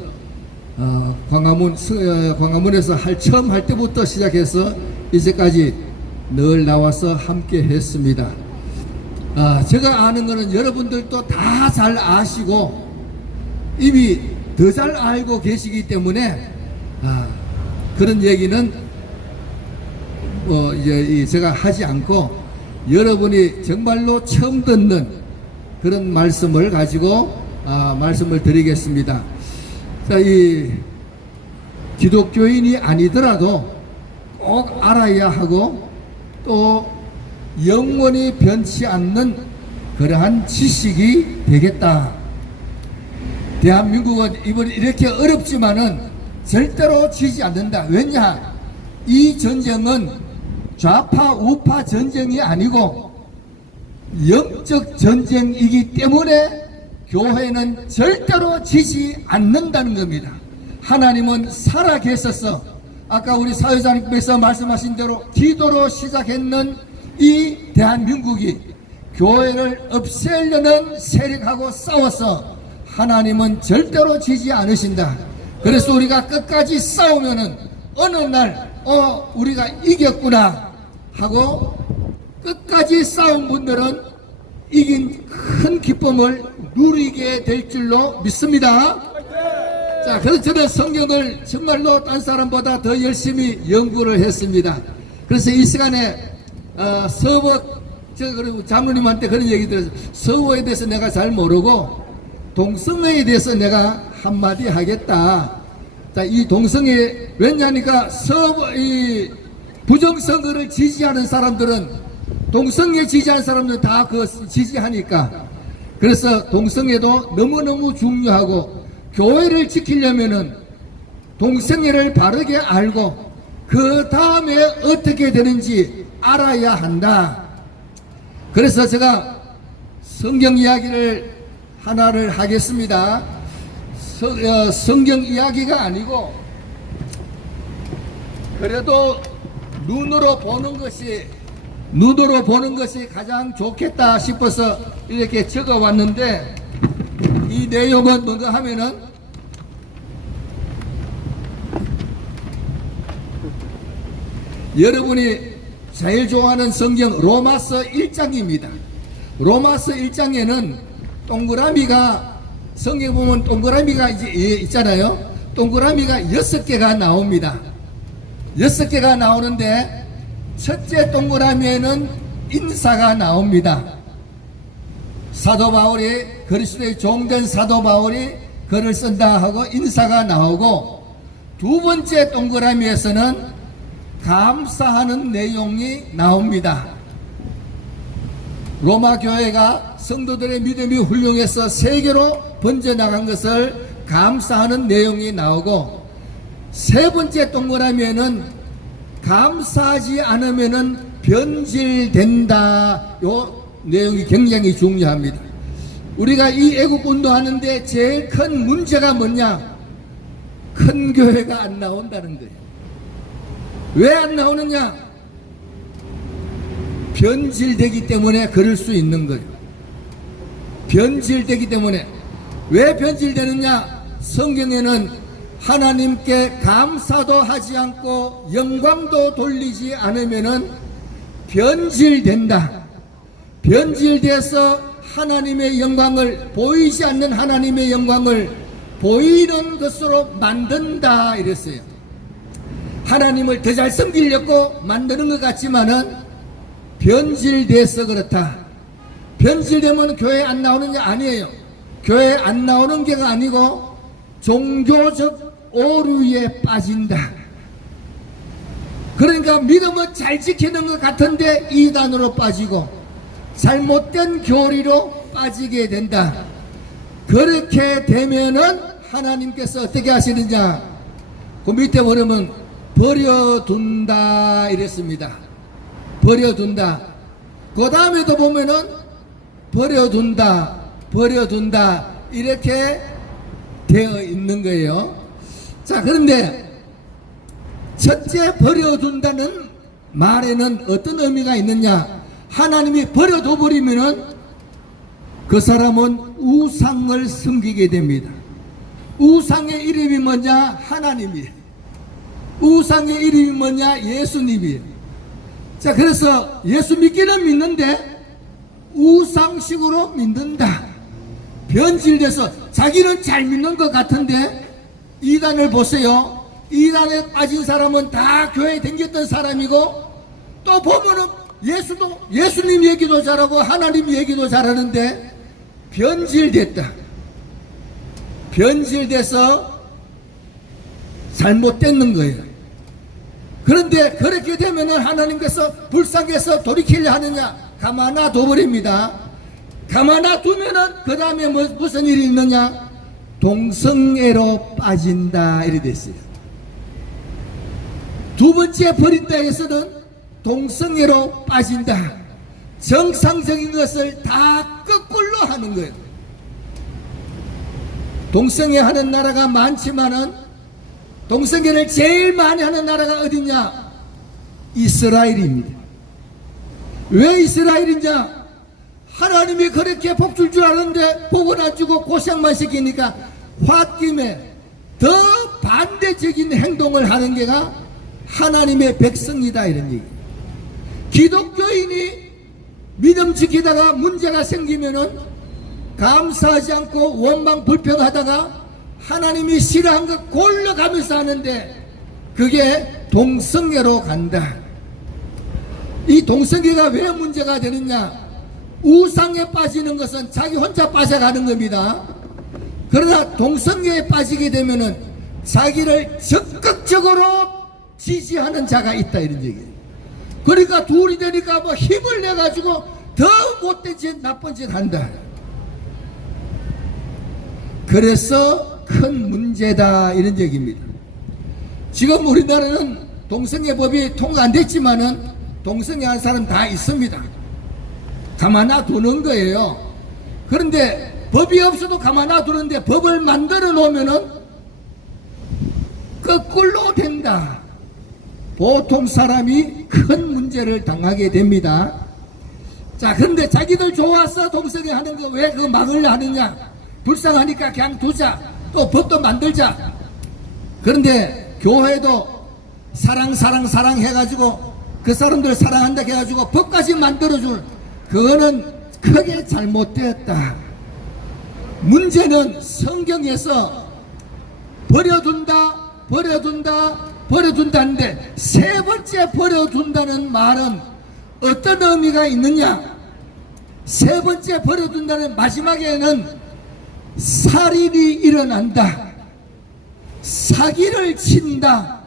광화문에서 처음 할 때부터 시작해서 이제까지 늘 나와서 함께 했습니다. 제가 아는 거는 여러분들도 다 잘 아시고 이미 더 잘 알고 계시기 때문에 그런 얘기는 이제 제가 하지 않고 여러분이 정말로 처음 듣는 그런 말씀을 가지고 말씀을 드리겠습니다. 자, 이 기독교인이 아니더라도 꼭 알아야 하고 또 영원히 변치 않는 그러한 지식이 되겠다. 대한민국은 이번에 이렇게 어렵지만은 절대로 지지 않는다. 왜냐? 이 전쟁은 좌파 우파 전쟁이 아니고 영적 전쟁이기 때문에 교회는 절대로 지지 않는다는 겁니다. 하나님은 살아 계셔서 아까 우리 사회자님께서 말씀하신 대로 기도로 시작했는 이 대한민국이 교회를 없애려는 세력하고 싸워서 하나님은 절대로 지지 않으신다. 그래서 우리가 끝까지 싸우면은 어느 날 우리가 이겼구나 하고 끝까지 싸운 분들은 이긴 큰 기쁨을 누리게 될 줄로 믿습니다. 자, 그래서 저는 성경을 정말로 딴 사람보다 더 열심히 연구를 했습니다. 그래서 이 시간에 그리고 장로님한테 그런 얘기 들었어요. 서거에 대해서 내가 잘 모르고 동성애에 대해서 내가 한마디 하겠다. 자, 이 동성애 왜냐니까 이 부정선거를 지지하는 사람들은 동성애 지지하는 사람들은 다 그 지지하니까. 그래서 동성애도 너무너무 중요하고 교회를 지키려면은 동성애를 바르게 알고 그 다음에 어떻게 되는지 알아야 한다. 그래서 제가 성경 이야기를 하나를 하겠습니다. 성경 이야기가 아니고 그래도 눈으로 보는 것이 가장 좋겠다 싶어서 이렇게 적어 왔는데, 이 내용은 뭔가 하면은 여러분이 제일 좋아하는 성경 로마서 1장입니다. 로마서 1장에는 동그라미가, 성경 보면 동그라미가 이제 있잖아요. 동그라미가 6개가 나옵니다. 6개가 나오는데 첫째 동그라미에는 인사가 나옵니다. 사도 바울이, 그리스도의 종된 사도 바울이 글을 쓴다 하고 인사가 나오고, 두 번째 동그라미에서는 감사하는 내용이 나옵니다. 로마 교회가 성도들의 믿음이 훌륭해서 세계로 번져나간 것을 감사하는 내용이 나오고, 세 번째 동그라미에는 감사하지 않으면은 변질된다. 요 내용이 굉장히 중요합니다. 우리가 이 애국 운동하는데 제일 큰 문제가 뭐냐? 큰 교회가 안 나온다는 거예요. 왜 안 나오느냐? 변질되기 때문에 그럴 수 있는 거예요. 변질되기 때문에. 왜 변질되느냐? 성경에는 하나님께 감사도 하지 않고 영광도 돌리지 않으면은 변질된다. 변질돼서 하나님의 영광을, 보이지 않는 하나님의 영광을 보이는 것으로 만든다 이랬어요. 하나님을 더 잘 섬기려고 만드는 것 같지만은 변질돼서 그렇다. 변질되면 교회 안 나오느냐? 아니에요. 교회 안 나오는 게가 아니고 종교적 오류에 빠진다. 그러니까 믿음은 잘 지키는 것 같은데 이단으로 빠지고 잘못된 교리로 빠지게 된다. 그렇게 되면은 하나님께서 어떻게 하시느냐? 그 밑에 보면 버려둔다 이랬습니다. 버려둔다. 그 다음에도 보면은 버려둔다 이렇게 되어 있는 거예요. 자, 그런데 첫째 버려둔다는 말에는 어떤 의미가 있느냐? 하나님이 버려둬 버리면은 그 사람은 우상을 섬기게 됩니다. 우상의 이름이 뭐냐? 하나님이에요. 우상의 이름이 뭐냐? 예수님이에요. 자, 그래서 예수 믿기는 믿는데 우상식으로 믿는다. 변질돼서 자기는 잘 믿는 것 같은데 이단을 보세요. 이단에 빠진 사람은 다 교회에 댕겼던 사람이고, 또 보면은 예수님 얘기도 잘하고 하나님 얘기도 잘하는데 변질됐다. 변질돼서 잘못됐는 거예요. 그런데 그렇게 되면은 하나님께서 불쌍해서 돌이키려 하느냐? 가만놔 둬버립니다. 가만놔 두면은 그 다음에 무슨 일이 있느냐? 동성애로 빠진다 이렇게 됐어요. 두 번째 버린다 해서는 동성애로 빠진다. 정상적인 것을 다 거꾸로 하는 거예요. 동성애 하는 나라가 많지만은 동성애를 제일 많이 하는 나라가 어디냐? 이스라엘입니다. 왜 이스라엘이냐? 하나님이 그렇게 복 줄 줄 아는데 복은 안 주고 고생만 시키니까 홧김에 더 반대적인 행동을 하는 게가 하나님의 백성이다 이런 얘기. 기독교인이 믿음 지키다가 문제가 생기면은 감사하지 않고 원망 불평하다가 하나님이 싫어한 거 골라가면서 하는데 그게 동성애로 간다. 이 동성애가 왜 문제가 되느냐? 우상에 빠지는 것은 자기 혼자 빠져가는 겁니다. 그러나 동성애에 빠지게 되면은 자기를 적극적으로 지지하는 자가 있다 이런 얘기예요. 그러니까 둘이 되니까 뭐 힘을 내 가지고 더 못된 짓 나쁜 짓 한다. 그래서 큰 문제다 이런 얘기입니다. 지금 우리나라는 동성애법이 통과 안 됐지만은 동성애한 사람 다 있습니다. 가만 놔두는 거예요. 그런데 법이 없어도 가만 놔두는데 법을 만들어 놓으면은 거꾸로 된다. 보통 사람이 큰 문제를 당하게 됩니다. 자, 그런데 자기들 좋아서 동성애 하는 거 왜 그거 막으려 하느냐? 불쌍하니까 그냥 두자. 또 법도 만들자. 그런데 교회도 사랑 해가지고 그 사람들 사랑한다 해가지고 법까지 만들어줄 그거는 크게 잘못되었다. 문제는 성경에서 버려둔다는데 세 번째 버려둔다는 말은 어떤 의미가 있느냐? 세 번째 버려둔다는 마지막에는 살인이 일어난다, 사기를 친다,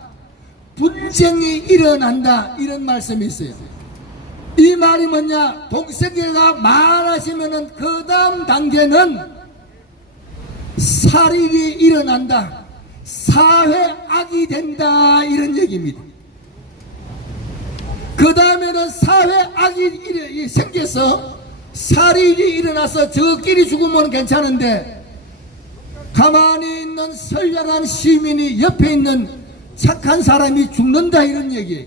분쟁이 일어난다 이런 말씀이 있어요. 이 말이 뭐냐? 동성애가 많아지면은 그 다음 단계는 살인이 일어난다, 사회악이 된다 이런 얘기입니다. 그 다음에는 사회악이 생겨서 살인이 일어나서 저끼리 죽으면 괜찮은데 가만히 있는 선량한 시민이 옆에 있는 착한 사람이 죽는다 이런 얘기예요.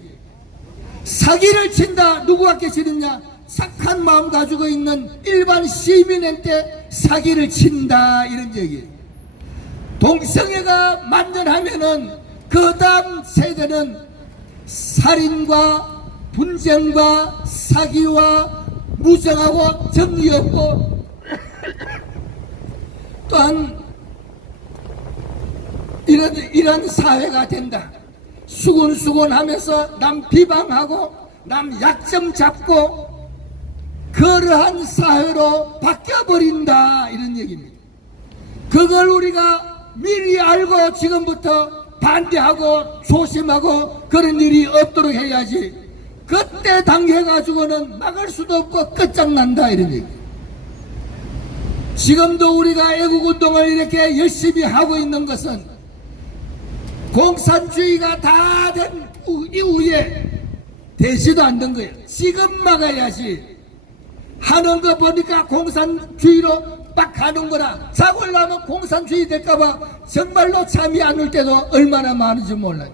사기를 친다. 누구한테 치느냐? 착한 마음 가지고 있는 일반 시민한테 사기를 친다 이런 얘기예요. 동성애가 만연하면은 그 다음 세대는 살인과 분쟁과 사기와 무정하고 정의 없고 또한 이런 사회가 된다. 수군수군하면서 남 비방하고 남 약점 잡고 그러한 사회로 바뀌어버린다 이런 얘기입니다. 그걸 우리가 미리 알고 지금부터 반대하고 조심하고 그런 일이 없도록 해야지. 그때 당해가지고는 막을 수도 없고 끝장난다 이런 얘기. 지금도 우리가 애국운동을 이렇게 열심히 하고 있는 것은 공산주의가 다 된 이후에 되지도 않는 거예요. 지금 막아야지. 하는 거 보니까 공산주의로 막 가는 거라. 잡으려면 공산주의 될까봐 정말로 잠이 안 올 때도 얼마나 많은지 몰라요.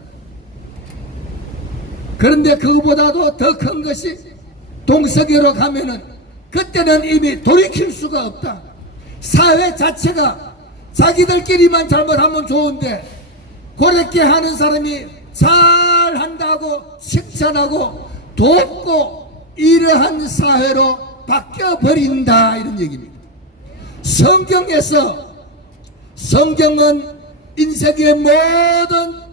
그런데 그거보다도 더 큰 것이 동성애로 가면은 그때는 이미 돌이킬 수가 없다. 사회 자체가 자기들끼리만 잘못하면 좋은데 그렇게 하는 사람이 잘한다고 칭찬하고 돕고 이러한 사회로 바뀌어버린다 이런 얘기입니다. 성경은 인생의 모든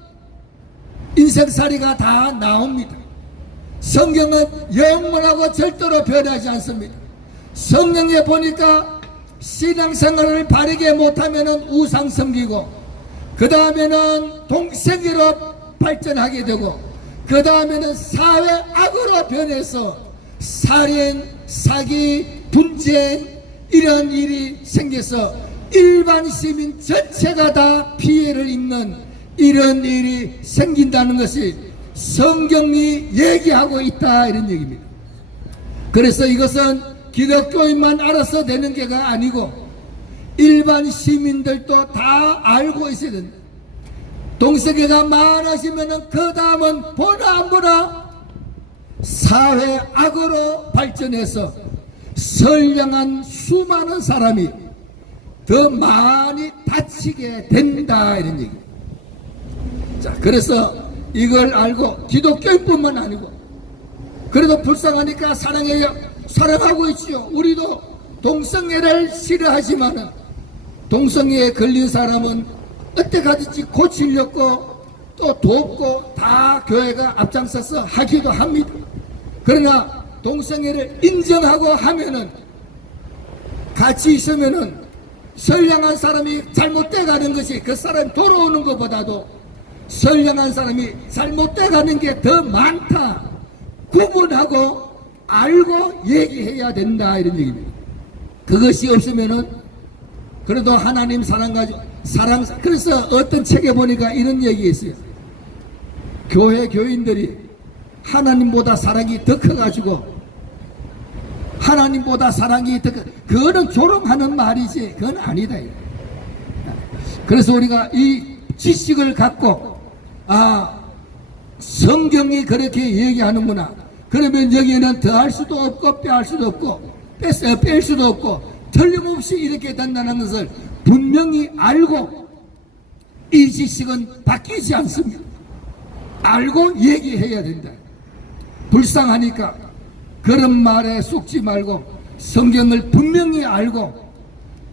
인생살이가 다 나옵니다. 성경은 영원하고 절대로 변하지 않습니다. 성경에 보니까 신앙생활을 바르게 못하면 우상 섬기고 그 다음에는 동성애로 발전하게 되고 그 다음에는 사회악으로 변해서 살인, 사기, 분쟁 이런 일이 생겨서 일반 시민 전체가 다 피해를 입는 이런 일이 생긴다는 것이 성경이 얘기하고 있다 이런 얘기입니다. 그래서 이것은 기독교인만 알아서 되는 게가 아니고 일반 시민들도 다 알고 있어야 된다. 동성애가 많아지면은 그 다음은 보나 안 보나 사회악으로 발전해서 선량한 수많은 사람이 더 많이 다치게 된다 이런 얘기. 자, 그래서 이걸 알고 기독교인뿐만 아니고 그래도 불쌍하니까 사랑하고 있지요. 우리도 동성애를 싫어하지만은 동성애에 걸린 사람은 어때 가든지 고치려고 또 돕고 다 교회가 앞장서서 하기도 합니다. 그러나 동성애를 인정하고 하면은 같이 있으면은 선량한 사람이 잘못돼 가는 것이 그 사람이 돌아오는 것보다도 선량한 사람이 잘못돼 가는 게 더 많다. 구분하고 알고 얘기해야 된다 이런 얘기입니다. 그것이 없으면은 그래도 하나님 사랑가지고 그래서 어떤 책에 보니까 이런 얘기 있어요. 교회 교인들이 하나님보다 사랑이 더 커가지고 하나님보다 사랑이 더 그거는 조롱하는 말이지 그건 아니다. 그래서 우리가 이 지식을 갖고 성경이 그렇게 얘기하는구나. 그러면 여기에는 더할 수도 없고 빼할 수도 없고 뺄 수도 없고 틀림없이 이렇게 된다는 것을 분명히 알고 이 지식은 바뀌지 않습니다. 알고 얘기해야 된다. 불쌍하니까 그런 말에 속지 말고 성경을 분명히 알고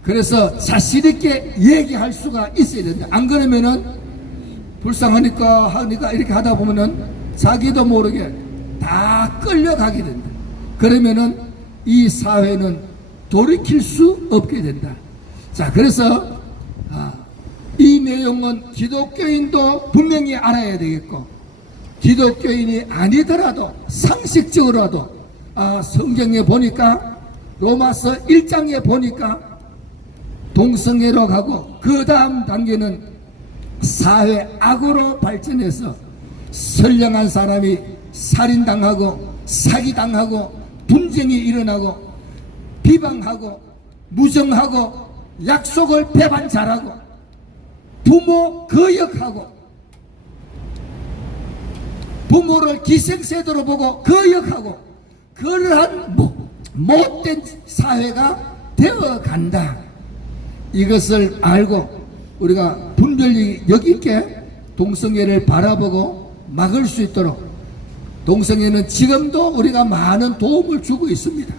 그래서 자신 있게 얘기할 수가 있어야 된다. 안 그러면은 불쌍하니까 하니까 이렇게 하다 보면은 자기도 모르게 다 끌려가게 된다. 그러면은 이 사회는 돌이킬 수 없게 된다. 자, 그래서 이 내용은 기독교인도 분명히 알아야 되겠고 기독교인이 아니더라도 상식적으로라도 성경에 보니까 로마서 1장에 보니까 동성애로 가고 그 다음 단계는 사회 악으로 발전해서 선량한 사람이 살인당하고 사기당하고 분쟁이 일어나고 비방하고 무정하고 약속을 배반잘하고 부모 거역하고 부모를 기생세대로 보고 거역하고 그러한 못된 사회가 되어간다. 이것을 알고 우리가 분별력 있게 동성애를 바라보고 막을 수 있도록 동성애는 지금도 우리가 많은 도움을 주고 있습니다.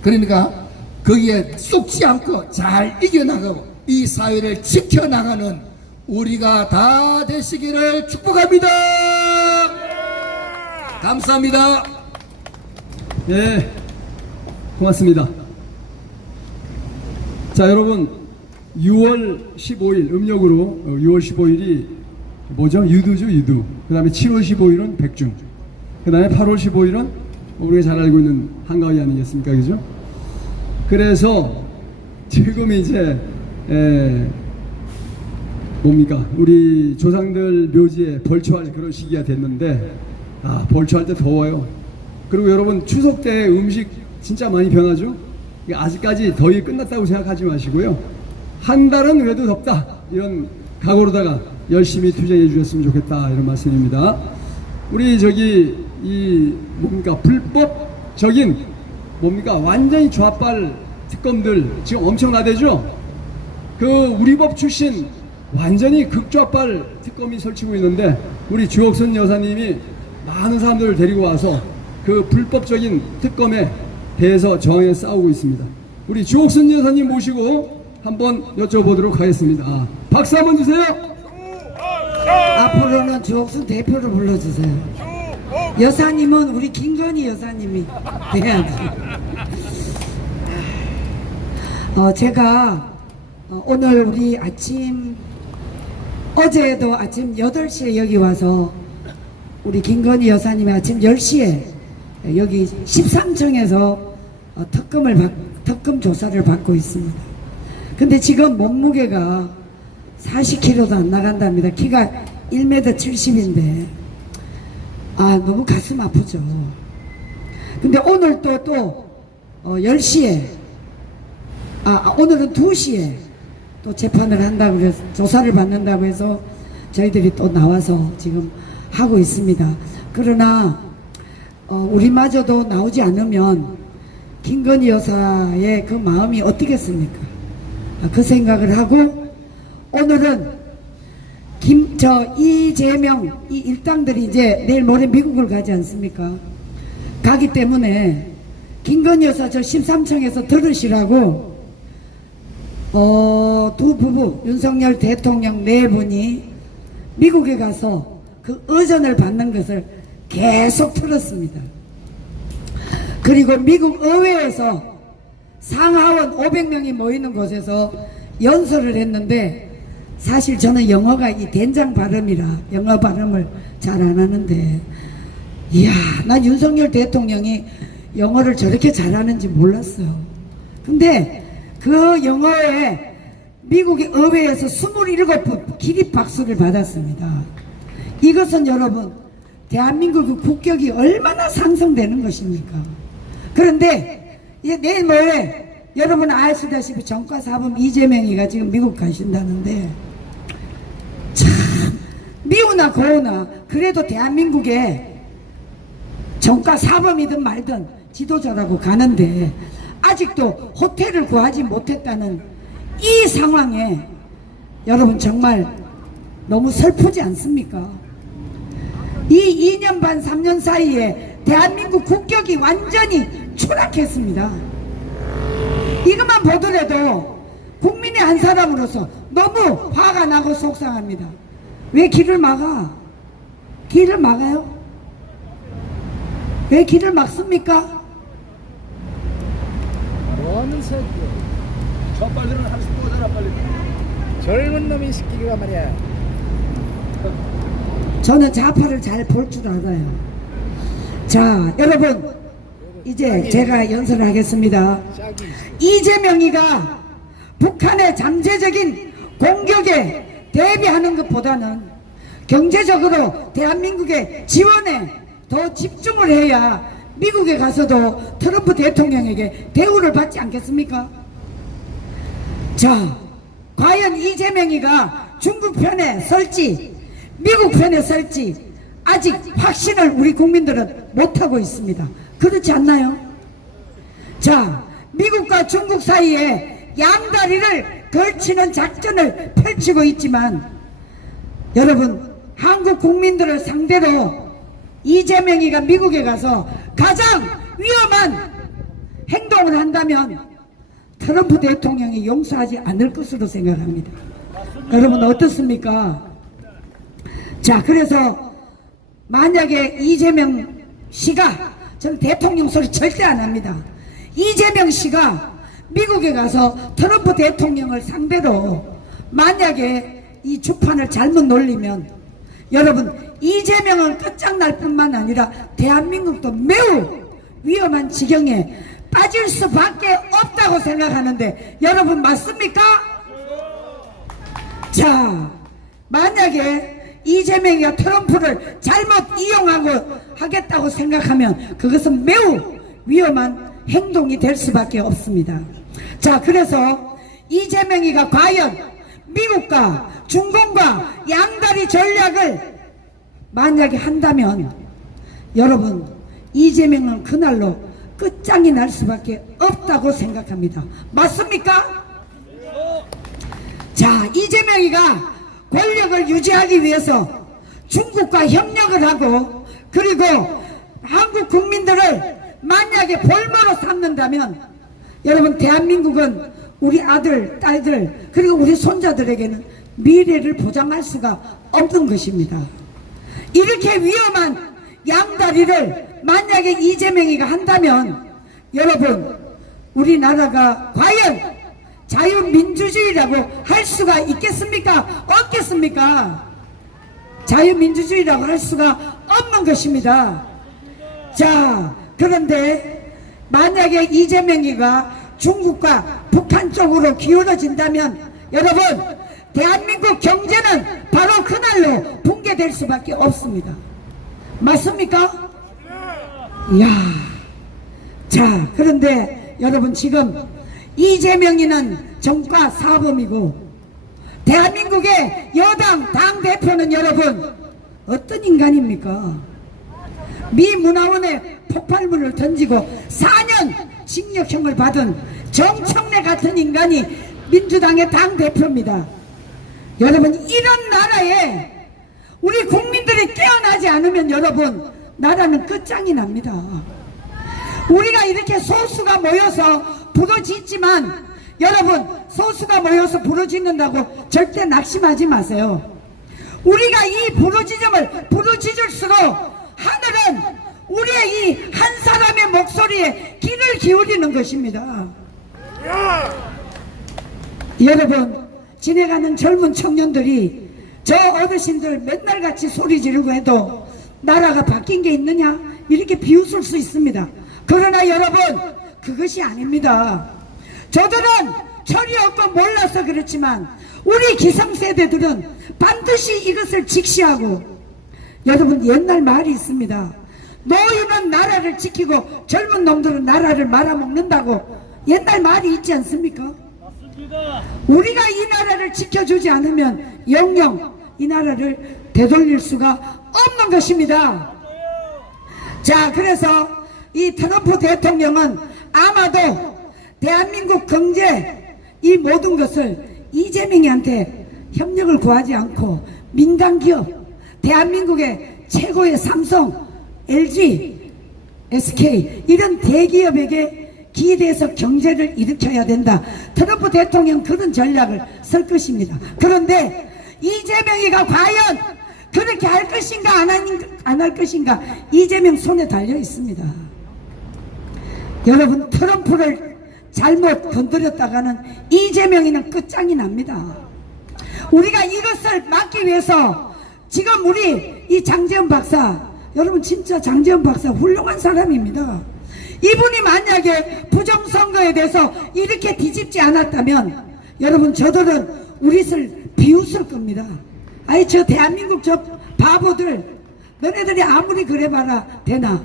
그러니까 거기에 쏙지 않고 잘 이겨나가고 이 사회를 지켜나가는 우리가 다 되시기를 축복합니다. 감사합니다. 네, 고맙습니다. 자, 여러분 6월 15일 음력으로 6월 15일이 뭐죠? 유두죠, 유두. 그 다음에 7월 15일은 백중. 그 다음에 8월 15일은 우리가 잘 알고 있는 한가위 아니겠습니까? 그죠? 그래서 지금 이제 뭡니까? 우리 조상들 묘지에 벌초할 그런 시기가 됐는데 벌초할 때 더워요. 그리고 여러분 추석 때 음식 진짜 많이 변하죠? 아직까지 더위 끝났다고 생각하지 마시고요. 한 달은 그래도 덥다 이런 각오로다가 열심히 투쟁해 주셨으면 좋겠다 이런 말씀입니다. 우리 이 뭡니까 불법적인 뭡니까 완전히 좌빨 특검들 지금 엄청 나대죠. 그 우리 법 출신 완전히 극좌빨 특검이 설치고 있는데 우리 주옥선 여사님이 많은 사람들을 데리고 와서 그 불법적인 특검에 대해서 저항해 싸우고 있습니다. 우리 주옥선 여사님 모시고 한번 여쭤보도록 하겠습니다. 박수 한번 주세요. 앞으로는 주옥순 대표를 불러주세요. 여사님은 우리 김건희 여사님이 돼야지. 제가 오늘 우리 어제도 아침 8시에 여기 와서 우리 김건희 여사님이 아침 10시에 여기 13층에서 특검 조사를 받고 있습니다. 근데 지금 몸무게가 40kg도 안 나간답니다. 키가 1m 70인데 너무 가슴 아프죠. 근데 오늘 또 10시에 오늘은 2시에 또 재판을 한다고 해서 조사를 받는다고 해서 저희들이 또 나와서 지금 하고 있습니다. 그러나 우리마저도 나오지 않으면 김건희 여사의 그 마음이 어떻겠습니까? 그 생각을 하고 오늘은 이재명 이 일당들이 이제 내일 모레 미국을 가지 않습니까? 가기 때문에 김건희 여사 저 13층에서 들으시라고 두 부부 윤석열 대통령 네 분이 미국에 가서 그 의전을 받는 것을 계속 틀었습니다. 그리고 미국 의회에서 상하원 500명이 모이는 곳에서 연설을 했는데, 사실 저는 영어가 이 된장 발음이라 영어 발음을 잘 안 하는데, 이야, 난 윤석열 대통령이 영어를 저렇게 잘하는지 몰랐어요. 근데 그 영어에 미국의 의회에서 27번 기립박수를 받았습니다. 이것은 여러분, 대한민국의 국격이 얼마나 상승되는 것입니까? 그런데 이제 내일 모레 여러분 아시다시피 정과사범 이재명이가 지금 미국 가신다는데, 참 미우나 고우나 그래도 대한민국에 정과사범이든 말든 지도자라고 가는데 아직도 호텔을 구하지 못했다는 이 상황에 여러분 정말 너무 슬프지 않습니까? 이 2년 반 3년 사이에 대한민국 국격이 완전히 추락했습니다. 이것만 보더라도 국민의 한 사람으로서 너무 화가 나고 속상합니다. 왜 길을 막아? 길을 막아요? 왜 길을 막습니까? 뭐하는 새끼야. 저 빨리는 할 수 없잖아, 빨리. 젊은 놈이 시키기가 말이야. 저는 좌파를 잘 볼 줄 알아요. 자, 여러분, 이제 제가 연설을 하겠습니다. 이재명이가 북한의 잠재적인 공격에 대비하는 것보다는 경제적으로 대한민국의 지원에 더 집중을 해야 미국에 가서도 트럼프 대통령에게 대우를 받지 않겠습니까? 자, 과연 이재명이가 중국 편에 설지 미국 편에 설지 아직 확신을 우리 국민들은 못하고 있습니다. 그렇지 않나요? 자, 미국과 중국 사이에 양다리를 걸치는 작전을 펼치고 있지만, 여러분, 한국 국민들을 상대로 이재명이가 미국에 가서 가장 위험한 행동을 한다면 트럼프 대통령이 용서하지 않을 것으로 생각합니다. 여러분 어떻습니까? 자, 그래서 만약에 이재명 씨가, 저는 대통령 소리 절대 안 합니다. 이재명 씨가 미국에 가서 트럼프 대통령을 상대로 만약에 이 주판을 잘못 놀리면, 여러분, 이재명은 끝장날 뿐만 아니라 대한민국도 매우 위험한 지경에 빠질 수밖에 없다고 생각하는데, 여러분 맞습니까? 자, 만약에 이재명이가 트럼프를 잘못 이용하고 하겠다고 생각하면 그것은 매우 위험한 행동이 될 수밖에 없습니다. 자, 그래서 이재명이가 과연 미국과 중공과 양다리 전략을 만약에 한다면, 여러분, 이재명은 그날로 끝장이 날 수밖에 없다고 생각합니다. 맞습니까? 자, 이재명이가 권력을 유지하기 위해서 중국과 협력을 하고, 그리고 한국 국민들을 만약에 볼모로 삼는다면, 여러분, 대한민국은 우리 아들, 딸들, 그리고 우리 손자들에게는 미래를 보장할 수가 없는 것입니다. 이렇게 위험한 양다리를 만약에 이재명이가 한다면, 여러분, 우리나라가 과연 자유민주주의라고 할 수가 있겠습니까? 없겠습니까? 자유민주주의라고 할 수가 없는 것입니다. 자, 그런데 만약에 이재명이가 중국과 북한 쪽으로 기울어진다면, 여러분, 대한민국 경제는 바로 그날로 붕괴될 수밖에 없습니다. 맞습니까? 이야. 자, 그런데 여러분, 지금 이재명이는 정과 사범이고 대한민국의 여당 당대표는 여러분 어떤 인간입니까? 미 문화원에 폭발물을 던지고 4년 징역형을 받은 정청래 같은 인간이 민주당의 당대표입니다. 여러분, 이런 나라에 우리 국민들이 깨어나지 않으면 여러분, 나라는 끝장이 납니다. 우리가 이렇게 소수가 모여서 부르짖지만 여러분 소수가 모여서 부르짖는다고 절대 낙심하지 마세요. 우리가 이 부르짖음을 부르짖을수록 하늘은 우리의 이 한 사람의 목소리에 귀를 기울이는 것입니다. 여러분 지내가는 젊은 청년들이 저 어르신들 맨날 같이 소리 지르고 해도 나라가 바뀐 게 있느냐 이렇게 비웃을 수 있습니다. 그러나 여러분 그것이 아닙니다. 저들은 철이 없고 몰라서 그렇지만 우리 기성세대들은 반드시 이것을 직시하고, 여러분 옛날 말이 있습니다. 노인은 나라를 지키고 젊은 놈들은 나라를 말아먹는다고 옛날 말이 있지 않습니까? 맞습니다. 우리가 이 나라를 지켜주지 않으면 영영 이 나라를 되돌릴 수가 없는 것입니다. 자, 그래서 이 트럼프 대통령은 아마도 대한민국 경제 이 모든 것을 이재명이한테 협력을 구하지 않고 민간 기업, 대한민국의 최고의 삼성, LG, SK 이런 대기업에게 기대해서 경제를 일으켜야 된다. 트럼프 대통령 그런 전략을 쓸 것입니다. 그런데 이재명이가 과연 그렇게 할 것인가 안 할 것인가 이재명 손에 달려 있습니다. 여러분 트럼프를 잘못 건드렸다가는 이재명이는 끝장이 납니다. 우리가 이것을 막기 위해서 지금 우리 이 장제원 박사, 여러분 진짜 장제원 박사 훌륭한 사람입니다. 이분이 만약에 부정선거에 대해서 이렇게 뒤집지 않았다면 여러분 저들은 우리를 비웃을 겁니다. 아이 저 대한민국 저 바보들 너네들이 아무리 그래봐라 되나.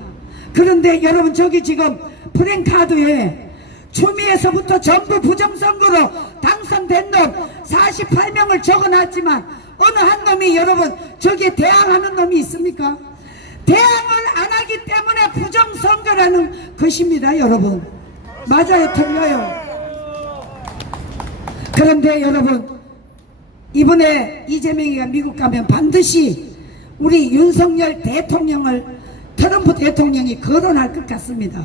그런데 여러분 저기 지금 프랭카드에 추미에서부터 전부 부정선거로 당선된 놈 48명을 적어놨지만 어느 한 놈이 여러분 저기에 대항하는 놈이 있습니까? 대항을 안 하기 때문에 부정선거라는 것입니다. 여러분 맞아요 틀려요? 그런데 여러분 이번에 이재명이가 미국 가면 반드시 우리 윤석열 대통령을 트럼프 대통령이 거론할 것 같습니다.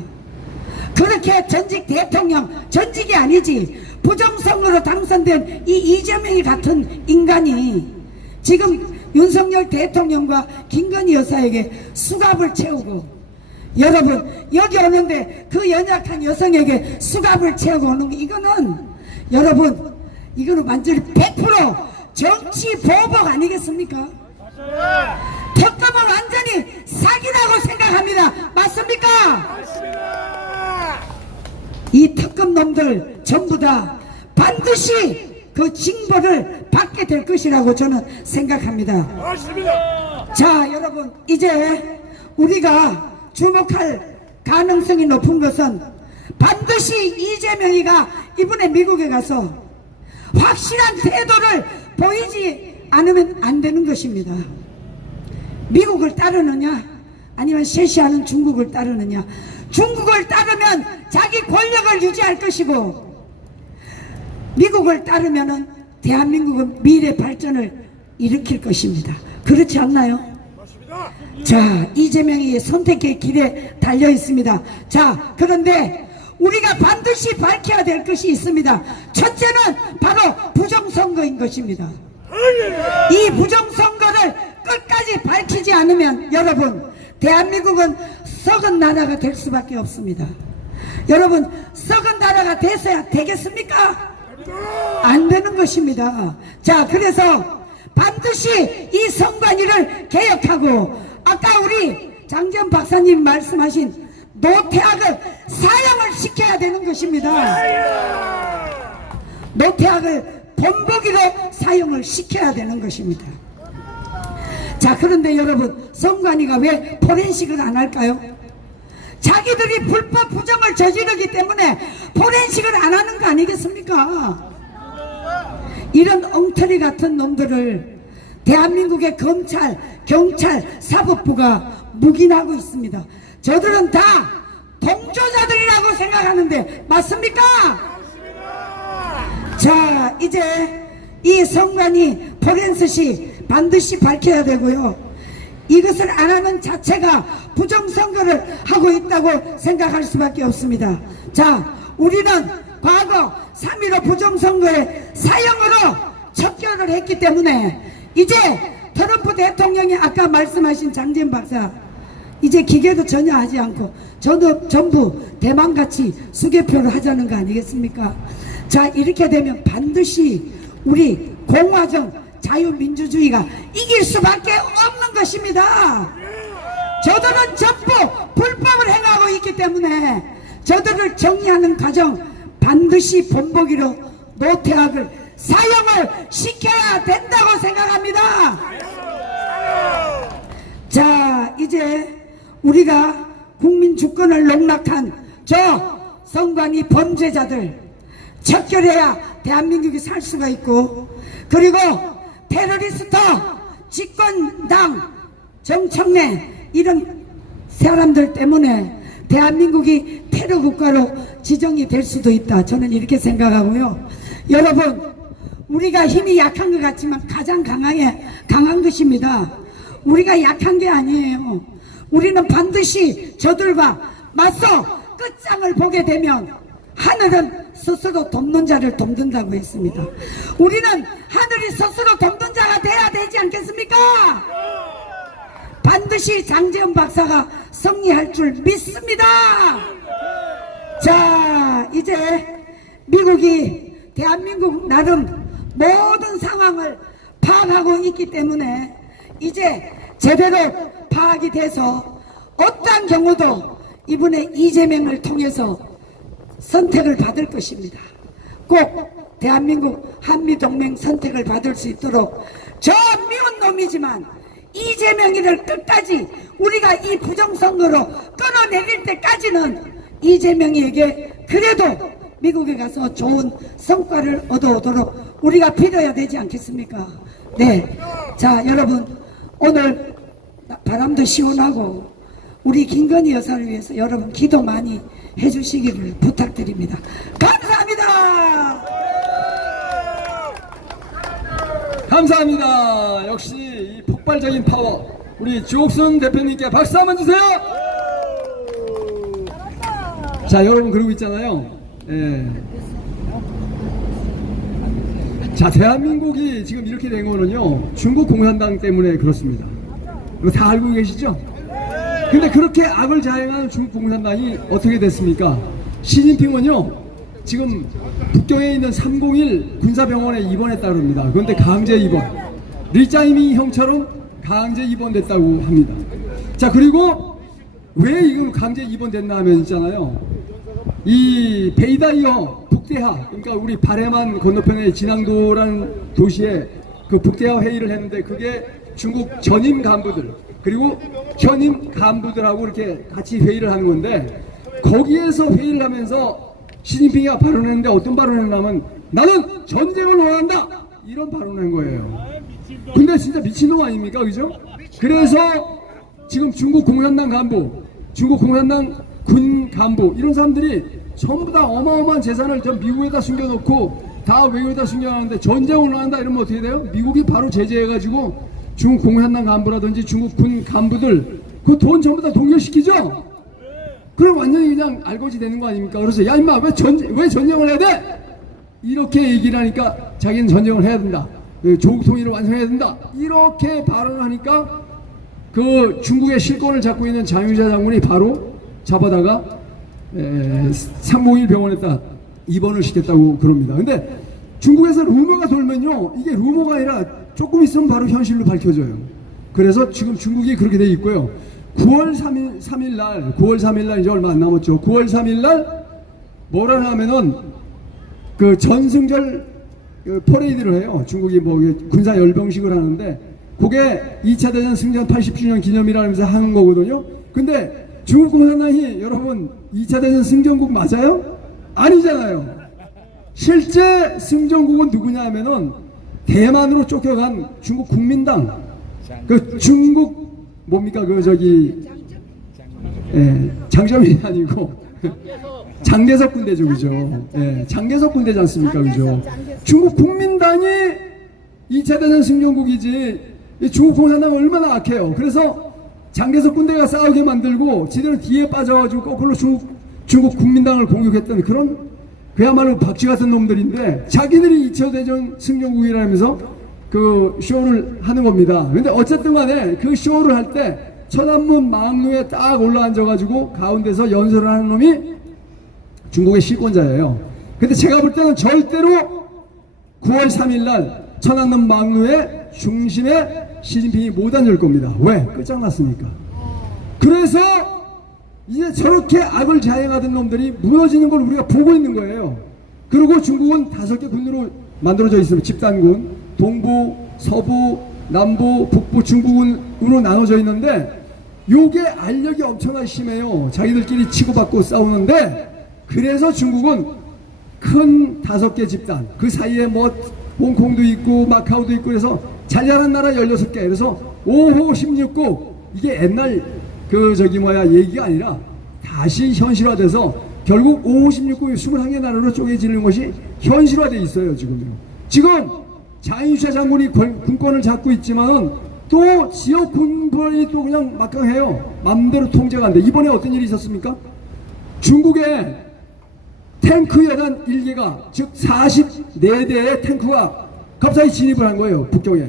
그렇게 전직 대통령, 전직이 아니지 부정선거로 당선된 이 이재명이 같은 인간이 지금 윤석열 대통령과 김건희 여사에게 수갑을 채우고, 여러분 여기 오는데 그 연약한 여성에게 수갑을 채우고 오는 거, 이거는 여러분 이거는 완전히 100% 정치 보복 아니겠습니까? 특검은 완전히 사기라고 생각합니다. 맞습니까? 이 특검 놈들 전부 다 반드시 그 징벌을 받게 될 것이라고 저는 생각합니다. 자, 여러분 이제 우리가 주목할 가능성이 높은 것은 반드시 이재명이가 이번에 미국에 가서 확실한 태도를 보이지 않으면 안 되는 것입니다. 미국을 따르느냐 아니면 셰시하는 중국을 따르느냐. 중국을 따르면 자기 권력을 유지할 것이고 미국을 따르면은 대한민국은 미래 발전을 일으킬 것입니다. 그렇지 않나요? 맞습니다. 자, 이재명이 선택의 길에 달려 있습니다. 자, 그런데 우리가 반드시 밝혀야 될 것이 있습니다. 첫째는 바로 부정선거인 것입니다. 이 부정선거를 끝까지 밝히지 않으면 여러분 대한민국은 썩은 나라가 될 수밖에 없습니다. 여러분 썩은 나라가 돼서야 되겠습니까? 안 되는 것입니다. 자, 그래서 반드시 이 선관위를 개혁하고 아까 우리 장제원 박사님 말씀하신 노태악을 사형을 시켜야 되는 것입니다. 노태악을 본보기로 사형을 시켜야 되는 것입니다. 자, 그런데 여러분 선관위가 왜 포렌식을 안 할까요? 자기들이 불법 부정을 저지르기 때문에 포렌식을 안 하는 거 아니겠습니까? 이런 엉터리 같은 놈들을 대한민국의 검찰, 경찰, 사법부가 묵인하고 있습니다. 저들은 다 동조자들이라고 생각하는데 맞습니까? 자, 이제 이 선관위 포렌식이 반드시 밝혀야 되고요. 이것을 안 하는 자체가 부정선거를 하고 있다고 생각할 수밖에 없습니다. 자, 우리는 과거 3.15 부정선거의 사형으로 척결을 했기 때문에 이제 트럼프 대통령이 아까 말씀하신 장재현 박사 이제 기계도 전혀 하지 않고 저도 전부 대만같이 수개표를 하자는 거 아니겠습니까? 자, 이렇게 되면 반드시 우리 공화정 자유민주주의가 이길 수밖에 없는 것입니다. 저들은 전부 불법을 행하고 있기 때문에 저들을 정리하는 과정 반드시 본보기로 노태악을 사형을 시켜야 된다고 생각합니다. 자, 이제 우리가 국민 주권을 농락한 저 선관위 범죄자들 척결해야 대한민국이 살 수가 있고, 그리고 테러리스트, 집권당, 정청래 이런 사람들 때문에 대한민국이 테러 국가로 지정이 될 수도 있다. 저는 이렇게 생각하고요. 여러분, 우리가 힘이 약한 것 같지만 가장 강한 것입니다. 우리가 약한 게 아니에요. 우리는 반드시 저들과 맞서 끝장을 보게 되면 하늘은 스스로 돕는 자를 돕는다고 했습니다. 우리는 하늘이 스스로 돕는 자가 돼야 되지 않겠습니까? 반드시 장재현 박사가 승리할 줄 믿습니다. 자, 이제 미국이 대한민국 나름 모든 상황을 파악하고 있기 때문에 이제 제대로 파악이 돼서 어떠한 경우도 이번에 이재명을 통해서 선택을 받을 것입니다. 꼭 대한민국 한미동맹 선택을 받을 수 있도록 저 미운 놈이지만 이재명이를 끝까지 우리가 이 부정선거로 끌어내릴 때까지는 이재명이에게 그래도 미국에 가서 좋은 성과를 얻어오도록 우리가 빌어야 되지 않겠습니까? 네. 자, 여러분, 오늘 바람도 시원하고 우리 김건희 여사를 위해서 여러분 기도 많이 해주시기를 부탁드립니다. 감사합니다. 감사합니다. 역시 이 폭발적인 파워 우리 주옥순 대표님께 박수 한번 주세요. 자, 여러분 그러고 있잖아요. 예. 자, 대한민국이 지금 이렇게 된 거는요 중국 공산당 때문에 그렇습니다. 이거 다 알고 계시죠? 근데 그렇게 악을 자행하는 중국 공산당이 어떻게 됐습니까? 시진핑은요 지금 북경에 있는 301 군사병원에 입원했다고 합니다. 그런데 강제 입원, 리짜이미 형처럼 강제 입원됐다고 합니다. 자, 그리고 왜 이걸 강제 입원됐나 하면 있잖아요, 이 베이다이어 북대하, 그러니까 우리 바레만 건너편에 진앙도라는 도시에 그 북대하 회의를 했는데 그게 중국 전임 간부들 그리고 현임 간부들하고 이렇게 같이 회의를 하는 건데, 거기에서 회의를 하면서 시진핑이 발언했는데 어떤 발언을 했냐면 나는 전쟁을 원한다 이런 발언을 한 거예요. 근데 진짜 미친놈 아닙니까? 그죠? 그래서 지금 중국 공산당 간부, 중국 공산당 군 간부 이런 사람들이 전부 다 어마어마한 재산을 전 미국에다 숨겨놓고 다 외국에다 숨겨놨는데 전쟁을 원한다 이러면 어떻게 돼요? 미국이 바로 제재해가지고 중국 공산당 간부라든지 중국 군 간부들 그 돈 전부 다 동결시키죠? 그럼 완전히 그냥 알거지 되는 거 아닙니까? 그래서 야 임마 왜 전쟁을 해야 돼? 이렇게 얘기를 하니까 자기는 전쟁을 해야 된다, 조국 통일을 완성해야 된다 이렇게 발언을 하니까 그 중국의 실권을 잡고 있는 장유자 장군이 바로 잡아다가 301 병원에다 입원을 시켰다고 그럽니다. 근데 중국에서 루머가 돌면요 이게 루머가 아니라 조금 있으면 바로 현실로 밝혀져요. 그래서 지금 중국이 그렇게 돼 있고요. 9월 3일 날 이제 얼마 안 남았죠. 9월 3일 날 뭐라 하면은 그 전승절 그 퍼레이드를 해요. 중국이 뭐 군사 열병식을 하는데 그게 2차 대전 승전 80주년 기념이라면서 하는 거거든요. 근데 중국 공산당이 여러분 2차 대전 승전국 맞아요? 아니잖아요. 실제 승전국은 누구냐 하면은 대만으로 쫓겨간 중국 국민당, 그 중국 뭡니까 그 저기 장점이 아니고 장대석 군대죠, 그죠? 장대석 군대지 않습니까, 그죠? 중국 국민당이 2차 대전 승전국이지 중국 공산당은 얼마나 악해요. 그래서 장대석 군대가 싸우게 만들고 지들은 뒤에 빠져가지고 거꾸로 중국 국민당을 공격했던 그야말로 박쥐 같은 놈들인데 자기들이 2차 대전 승전국이라면서 그 쇼를 하는 겁니다. 근데 어쨌든 간에 그 쇼를 할 때 천안문 막루에 딱 올라앉아가지고 가운데서 연설을 하는 놈이 중국의 실권자예요. 근데 제가 볼 때는 절대로 9월 3일 날 천안문 막루의 중심에 시진핑이 못 앉을 겁니다. 왜? 끝장났으니까. 그래서 이제 저렇게 악을 자행하던 놈들이 무너지는 걸 우리가 보고 있는 거예요. 그리고 중국은 5개 군으로 만들어져 있습니다. 집단군. 동부, 서부, 남부, 북부, 중국으로 나눠져 있는데 요게 알력이 엄청나게 심해요. 자기들끼리 치고받고 싸우는데 그래서 중국은 큰 5개 집단, 그 사이에 뭐 홍콩도 있고 마카오도 있고 그래서 잘자란 나라 16개. 그래서 5호 16국 이게 옛날 얘기가 아니라 다시 현실화돼서 결국 5호 16국이 21개 나라로 쪼개지는 것이 현실화돼 있어요. 지금 장유차 장군이 군권을 잡고 있지만은 또 지역 군권이 또 그냥 막강해요. 마음대로 통제가 안 돼. 이번에 어떤 일이 있었습니까? 중국의 탱크 여단 1개가 즉 44대의 탱크가 갑자기 진입을 한 거예요. 북경에.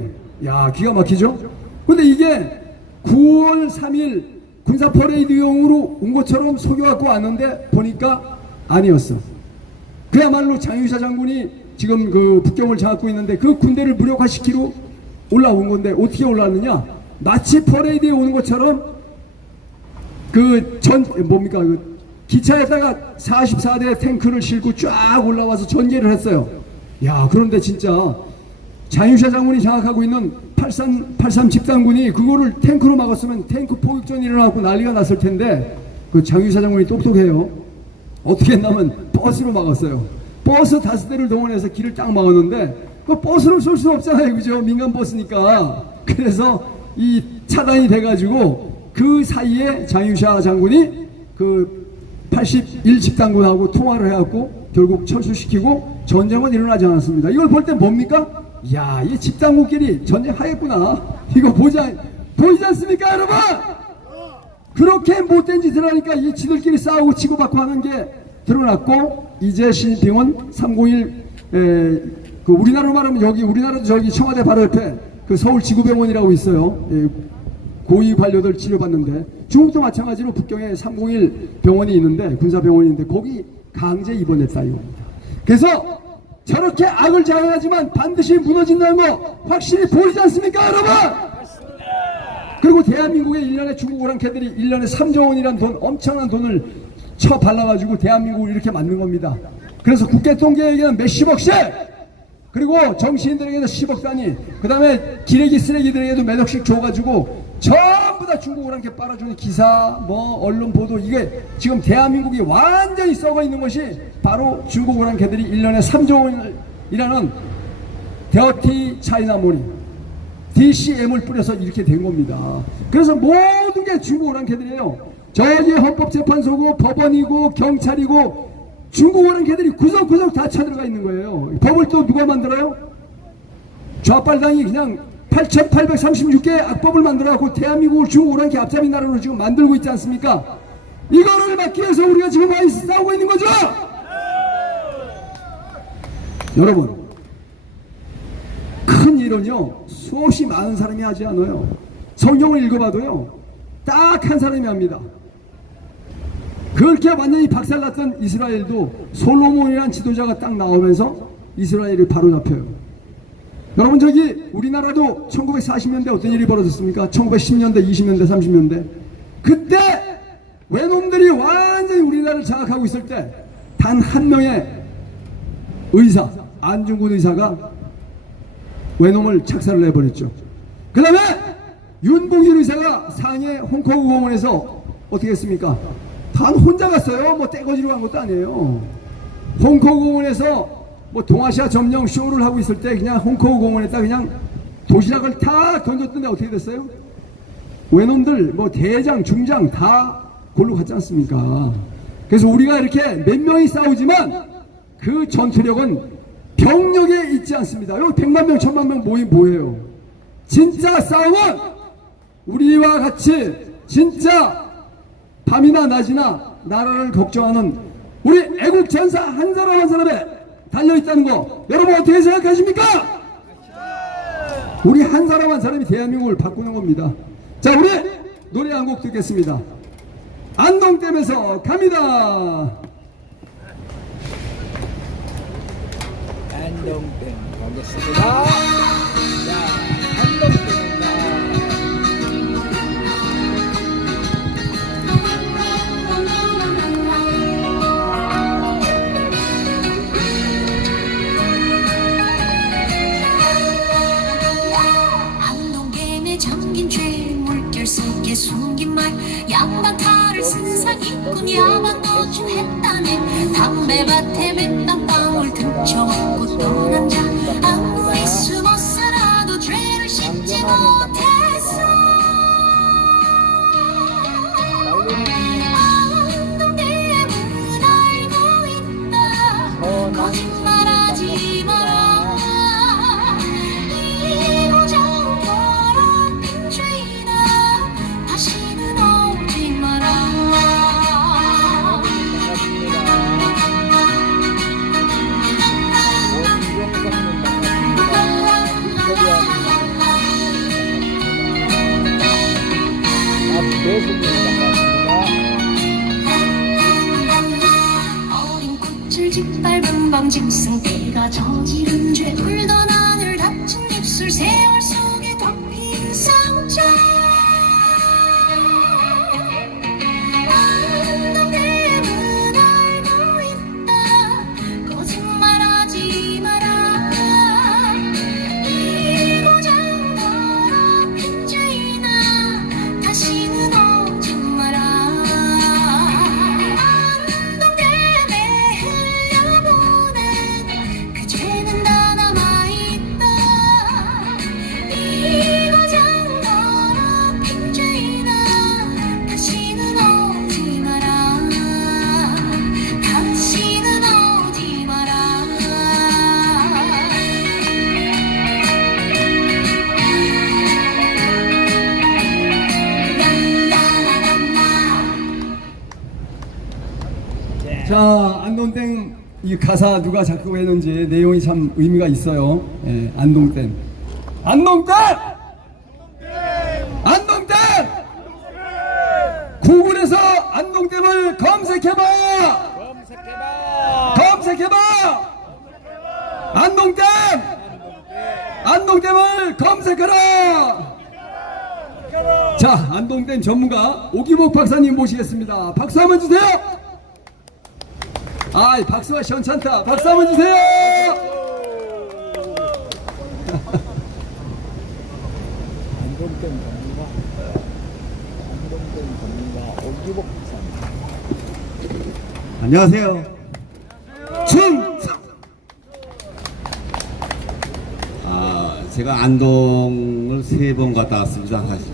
야, 기가 막히죠? 근데 이게 9월 3일 군사 퍼레이드용으로 온 것처럼 속여갖고 왔는데 보니까 아니었어. 그야말로 장유차 장군이 지금 그 북경을 장악고 있는데 그 군대를 무력화시키러 올라온 건데 어떻게 올라왔느냐? 마치 퍼레이드에 오는 것처럼 기차에다가 44대 탱크를 싣고 쫙 올라와서 전개를 했어요. 야, 그런데 진짜 장유차 장군이 장악하고 있는 83 집단군이 그거를 탱크로 막았으면 탱크 포격전이 일어나고 난리가 났을 텐데 그 장유차 장군이 똑똑해요. 어떻게 했냐면 버스로 막았어요. 버스 5대를 동원해서 길을 딱 막았는데 그 버스를 쏠 수 없잖아요. 그죠? 민간 버스니까. 그래서 이 차단이 돼가지고 그 사이에 장유차 장군이 그 81 집단군하고 통화를 해갖고 결국 철수시키고 전쟁은 일어나지 않았습니다. 이걸 볼 때 뭡니까? 야, 이 집단국끼리 전쟁하겠구나. 이거 보이지 않습니까, 여러분? 그렇게 못된 짓을 하니까 이 지들끼리 싸우고 치고받고 하는 게 드러났고, 이제 시진핑은 301 우리나라로 말하면 여기 우리나라도 저기 청와대 바로 옆에 그 서울 지구병원이라고 있어요. 고위 관료들 치료받는데 중국도 마찬가지로 북경에 301 병원이 있는데 군사병원이 있는데 거기 강제 입원했다 이겁니다. 그래서 저렇게 악을 자행하지만 반드시 무너진다는 거 확실히 보이지 않습니까, 여러분? 그리고 대한민국의 1년에 중국 오랑캐들이 1년에 3조 원이라는 돈, 엄청난 돈을 쳐 발라가지고 대한민국을 이렇게 만든 겁니다. 그래서 국개통계에게는 몇십억씩, 그리고 정치인들에게도 10억 단위, 그 다음에 기레기 쓰레기들에게도 몇 억씩 줘가지고 전부 다 중국 오랑캐 빨아주는 기사, 언론 보도, 이게 지금 대한민국이 완전히 썩어 있는 것이 바로 중국 오랑캐들이 1년에 3조 원이라는 더티 차이나머니, DCM을 뿌려서 이렇게 된 겁니다. 그래서 모든 게 중국 오랑캐들이에요. 저기 헌법재판소고 법원이고 경찰이고 중국 오랑캐들이 구석구석 다 쳐들어가 있는 거예요. 법을 또 누가 만들어요? 좌빨당이 그냥 8,836개의 악법을 만들어갖고 대한민국을 중국 오랑캐 앞잡이 나라로 지금 만들고 있지 않습니까? 이거를 막기 위해서 우리가 지금 와 싸우고 있는 거죠. 여러분, 큰 일은요 수없이 많은 사람이 하지 않아요. 성경을 읽어봐도요 딱 한 사람이 합니다. 그렇게 완전히 박살났던 이스라엘도 솔로몬이라는 지도자가 딱 나오면서 이스라엘을 바로잡혀요. 여러분, 저기 우리나라도 1940년대 어떤 일이 벌어졌습니까? 1910년대, 20년대, 30년대 그때 외놈들이 완전히 우리나라를 장악하고 있을 때 단 한 명의 의사, 안중근 의사가 외놈을 착살을 해버렸죠. 그 다음에 윤봉길 의사가 상해 홍콩 공원에서 어떻게 했습니까? 단 혼자 갔어요. 떼거지로 간 것도 아니에요. 홍콩 공원에서 동아시아 점령 쇼를 하고 있을 때 그냥 홍콩 공원에다 그냥 도시락을 다 던졌던데 어떻게 됐어요? 외놈들 대장, 중장 다 골로 갔지 않습니까? 그래서 우리가 이렇게 몇 명이 싸우지만 그 전투력은 병력에 있지 않습니다. 여기 100만 명, 1000만 명 모이면 뭐예요? 진짜 싸움은 우리와 같이 진짜 밤이나 낮이나 나라를 걱정하는 우리 애국 전사 한 사람 한 사람에 달려있다는 거 여러분 어떻게 생각하십니까? 우리 한 사람 한 사람이 대한민국을 바꾸는 겁니다. 자, 우리 노래 한 곡 듣겠습니다. 안동댐에서 갑니다. 안동댐 가겠습니다. 자, 안동댐입니다. 안동댐에 잠긴 죄 물결 속에 숨긴 말 양반탈을 세상 있군 야만 도주했다네 담배밭에 맨땅방울 등쳐먹고 떠난 자 아무리 숨어 살아도 죄를 씻지 못했어 안동댐은 알고 있다 거짓말하지 마라 이 고장 더럽힌 죄이다 다시는 오지 마라 어린 꽃을 짓밟은 밤 짐승떼가 저지른 죄 울던 하늘 다친 입술 세월 속에 덮인 상처 안동댐은 알고 있다 거짓말하지 마라 이 고장 더럽힌 죄이나 다시는 오지 마라 안동댐에 흘려보낸 그 죄는 다 남아있다 이 고장 더럽힌 죄이나 다시는 오지 마라 다시는 오지 마라 자, 안동댐 이 가사 누가 작곡했는지 내용이 참 의미가 있어요. 예, 안동댐. 안동댐! 안동댐! 구글에서 안동댐을 검색해봐! 검색해봐! 안동댐! 안동댐을 검색하라! 자, 안동댐 전문가 오기복 박사님 모시겠습니다. 박수 한번 주세요! 아이, 박수가 시원찮다. 박수 한번 주세요! 안동댐 전문가 오기복 박사님. 안녕하세요. 제가 안동을 3번 갔다 왔습니다. 사실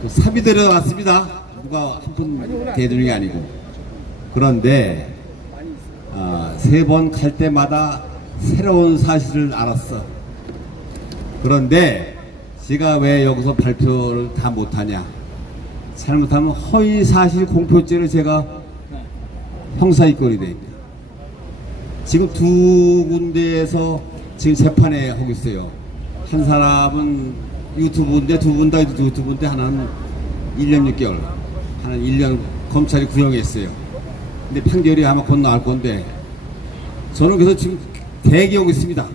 그 사비들어 왔습니다. 누가 한 분 대주는 게 아니고. 그런데 3번 갈 때마다 새로운 사실을 알았어. 그런데 제가 왜 여기서 발표를 다 못하냐? 잘못하면 허위사실 공표죄를 제가 형사입건이 됩니다. 지금 2군데에서 지금 재판에 하고 있어요. 한 사람은 유튜브인데, 2분 다 유튜브인데, 하나는 1년 6개월, 하나는 1년 검찰이 구형했어요. 근데 판결이 아마 곧 나올 건데, 저는 그래서 지금 대기하고 있습니다.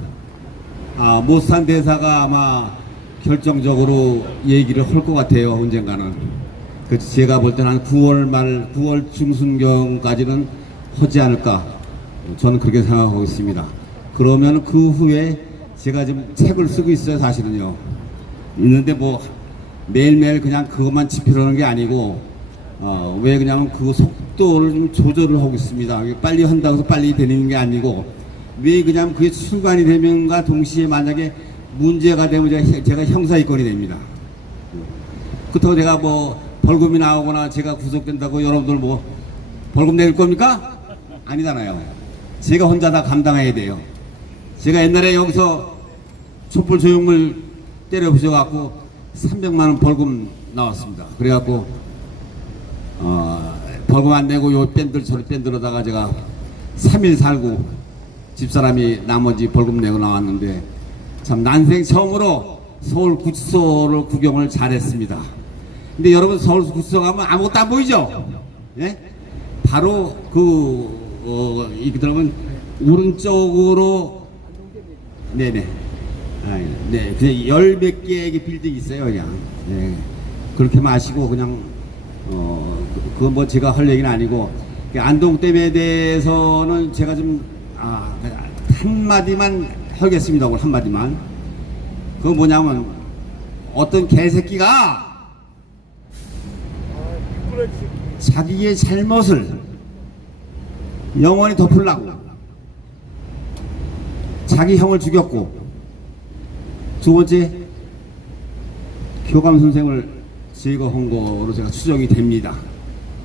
모산 대사가 아마 결정적으로 얘기를 할 것 같아요, 언젠가는. 그래서 제가 볼 때는 한 9월 말, 9월 중순경까지는 하지 않을까. 저는 그렇게 생각하고 있습니다. 그러면 그 후에 제가 지금 책을 쓰고 있어요, 사실은요. 있는데 뭐 매일매일 그냥 그것만 집필하는 게 아니고, 왜 그냥 그 속도를 좀 조절을 하고 있습니다. 빨리 한다고 해서 빨리 되는 게 아니고, 왜 그냥 그게 출간이 되면과 동시에 만약에 문제가 되면 제가 형사입건이 됩니다. 그렇다고 제가 뭐 벌금이 나오거나 제가 구속된다고 여러분들 뭐 벌금 낼 겁니까? 아니잖아요. 제가 혼자 다 감당해야 돼요. 제가 옛날에 여기서 촛불 조형물 때려 부셔갖고 300만 원 벌금 나왔습니다. 그래갖고 벌금 안 내고 요 밴들 저리 밴들어다가 제가 3일 살고 집사람이 나머지 벌금 내고 나왔는데 참 난생 처음으로 서울 구치소를 구경을 잘했습니다. 근데 여러분 서울 구치소 가면 아무것도 안 보이죠? 예? 바로 이렇게 들어가면 오른쪽으로 네네 네 그냥 10몇 개의 빌딩이 있어요 그냥. 네. 그렇게 마시고 그냥 그건 뭐 제가 할 얘기는 아니고 안동댐에 대해서는 제가 좀 한마디만 하겠습니다. 오늘 한마디만. 그거 뭐냐면 어떤 개새끼가 자기의 잘못을 영원히 덮으려고 자기 형을 죽였고, 두 번째 교감 선생을 제거한 거로 제가 추정이 됩니다.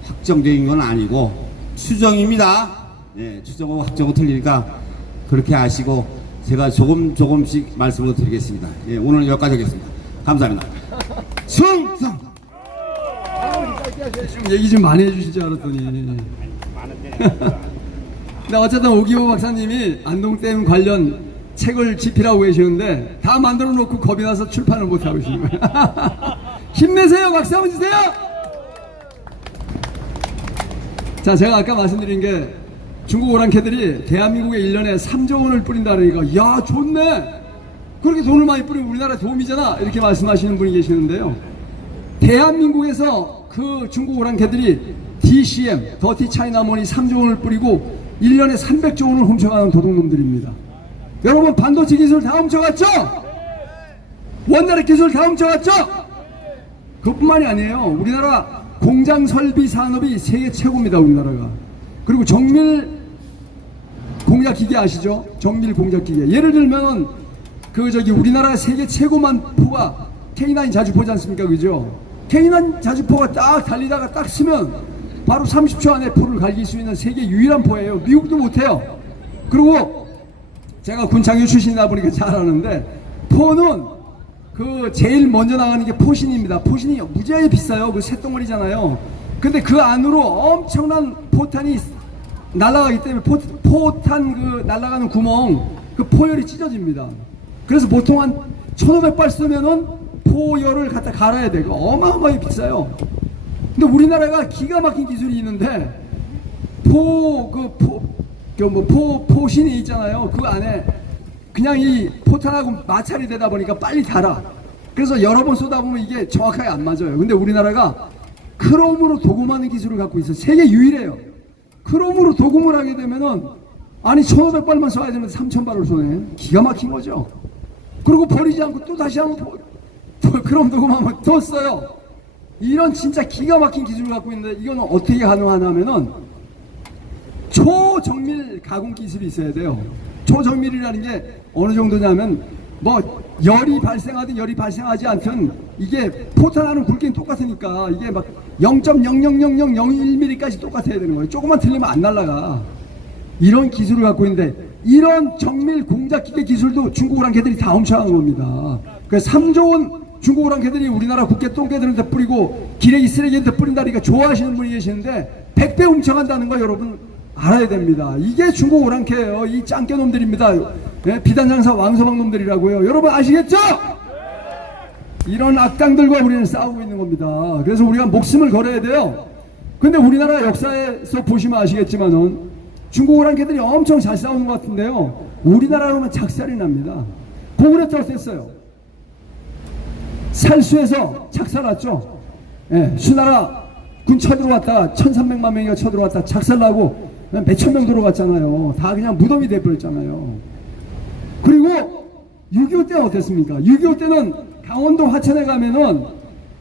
확정적인 건 아니고 추정입니다. 네, 추정하고 확정은 틀리니까 그렇게 아시고 제가 조금씩 말씀을 드리겠습니다. 예, 오늘 여기까지 하겠습니다. 감사합니다. 승성! 좀 얘기 좀 많이 해주실 줄 알았더니. 근데 어쨌든 오기호 박사님이 안동댐 관련 책을 집필하고 계시는데 다 만들어 놓고 겁이 나서 출판을 못 하고 계시는 거예요. 힘내세요. 박수 한번 주세요. 자, 제가 아까 말씀드린 게 중국 오랑캐들이 대한민국에 1년에 3조 원을 뿌린다 그러니까 야 좋네, 그렇게 돈을 많이 뿌리면 우리나라 도움이잖아, 이렇게 말씀하시는 분이 계시는데요. 대한민국에서 그 중국 오랑캐들이 DCM, 더티 차이나머니 3조 원을 뿌리고 1년에 300조 원을 훔쳐가는 도둑놈들입니다. 여러분 반도체 기술 다 훔쳐갔죠? 원자력 기술 다 훔쳐갔죠? 그것뿐만이 아니에요. 우리나라 공장 설비 산업이 세계 최고입니다. 우리나라가. 그리고 정밀 공작기계 아시죠? 정밀 공작기계. 예를 들면 우리나라 세계 최고만 포가 K9 자주포지 않습니까? 그죠? K9 자주포가 딱 달리다가 딱 쓰면 바로 30초 안에 포를 갈길 수 있는 세계 유일한 포예요. 미국도 못해요. 그리고 제가 군창유 출신이다 보니까 잘 아는데, 포는 제일 먼저 나가는 게 포신입니다. 포신이 무지하게 비싸요. 그 쇳덩어리잖아요. 근데 그 안으로 엄청난 포탄이 날아가기 때문에 포탄 날아가는 구멍, 그 포열이 찢어집니다. 그래서 보통 한 1500발 쓰면은 포열을 갖다 갈아야 되고 어마어마하게 비싸요. 근데 우리나라가 기가 막힌 기술이 있는데 포신이 있잖아요. 그 안에 그냥 이 포탄하고 마찰이 되다 보니까 빨리 달아. 그래서 여러 번 쏟아보면 이게 정확하게 안 맞아요. 근데 우리나라가 크롬으로 도금하는 기술을 갖고 있어요. 세계 유일해요. 크롬으로 도금을 하게 되면은 1500발만 쏴야 되는데 3000발을 쏘네. 기가 막힌 거죠. 그리고 버리지 않고 또 다시 한번 크롬 도금하면 또 써요. 이런 진짜 기가 막힌 기술을 갖고 있는데 이거는 어떻게 가능하냐면은 초정밀 가공 기술이 있어야 돼요. 초정밀이라는 게 어느 정도냐면 열이 발생하든 열이 발생하지 않든 이게 포탄하는 굵기는 똑같으니까 이게 막 0.00001mm까지 똑같아야 되는 거예요. 조금만 틀리면 안 날아가. 이런 기술을 갖고 있는데 이런 정밀 공작기계 기술도 중국 오랑캐들이 다 훔쳐간 겁니다. 그래서 3조 원 중국 오랑캐들이 우리나라 국회 똥개들한테 뿌리고 기레기 쓰레기한테 뿌린다니까 좋아하시는 분이 계시는데 100배 훔쳐간다는 거 여러분 알아야 됩니다. 이게 중국 오랑캐예요. 이 짱깨 놈들입니다. 네? 비단장사 왕서방 놈들이라고요. 여러분 아시겠죠? 이런 악당들과 우리는 싸우고 있는 겁니다. 그래서 우리가 목숨을 걸어야 돼요. 근데 우리나라 역사에서 보시면 아시겠지만은 중국 오랑캐들이 엄청 잘 싸우는 것 같은데요. 우리나라로는 작살이 납니다. 고구려트 어땠어요? 살수에서 작살났죠. 예, 수나라 군 쳐들어왔다 1300만 명이가 쳐들어왔다 작살나고 몇천 명 들어갔잖아요. 다 그냥 무덤이 돼버렸잖아요. 그리고 6.25 때는 어땠습니까? 6.25 때는 강원도 화천에 가면은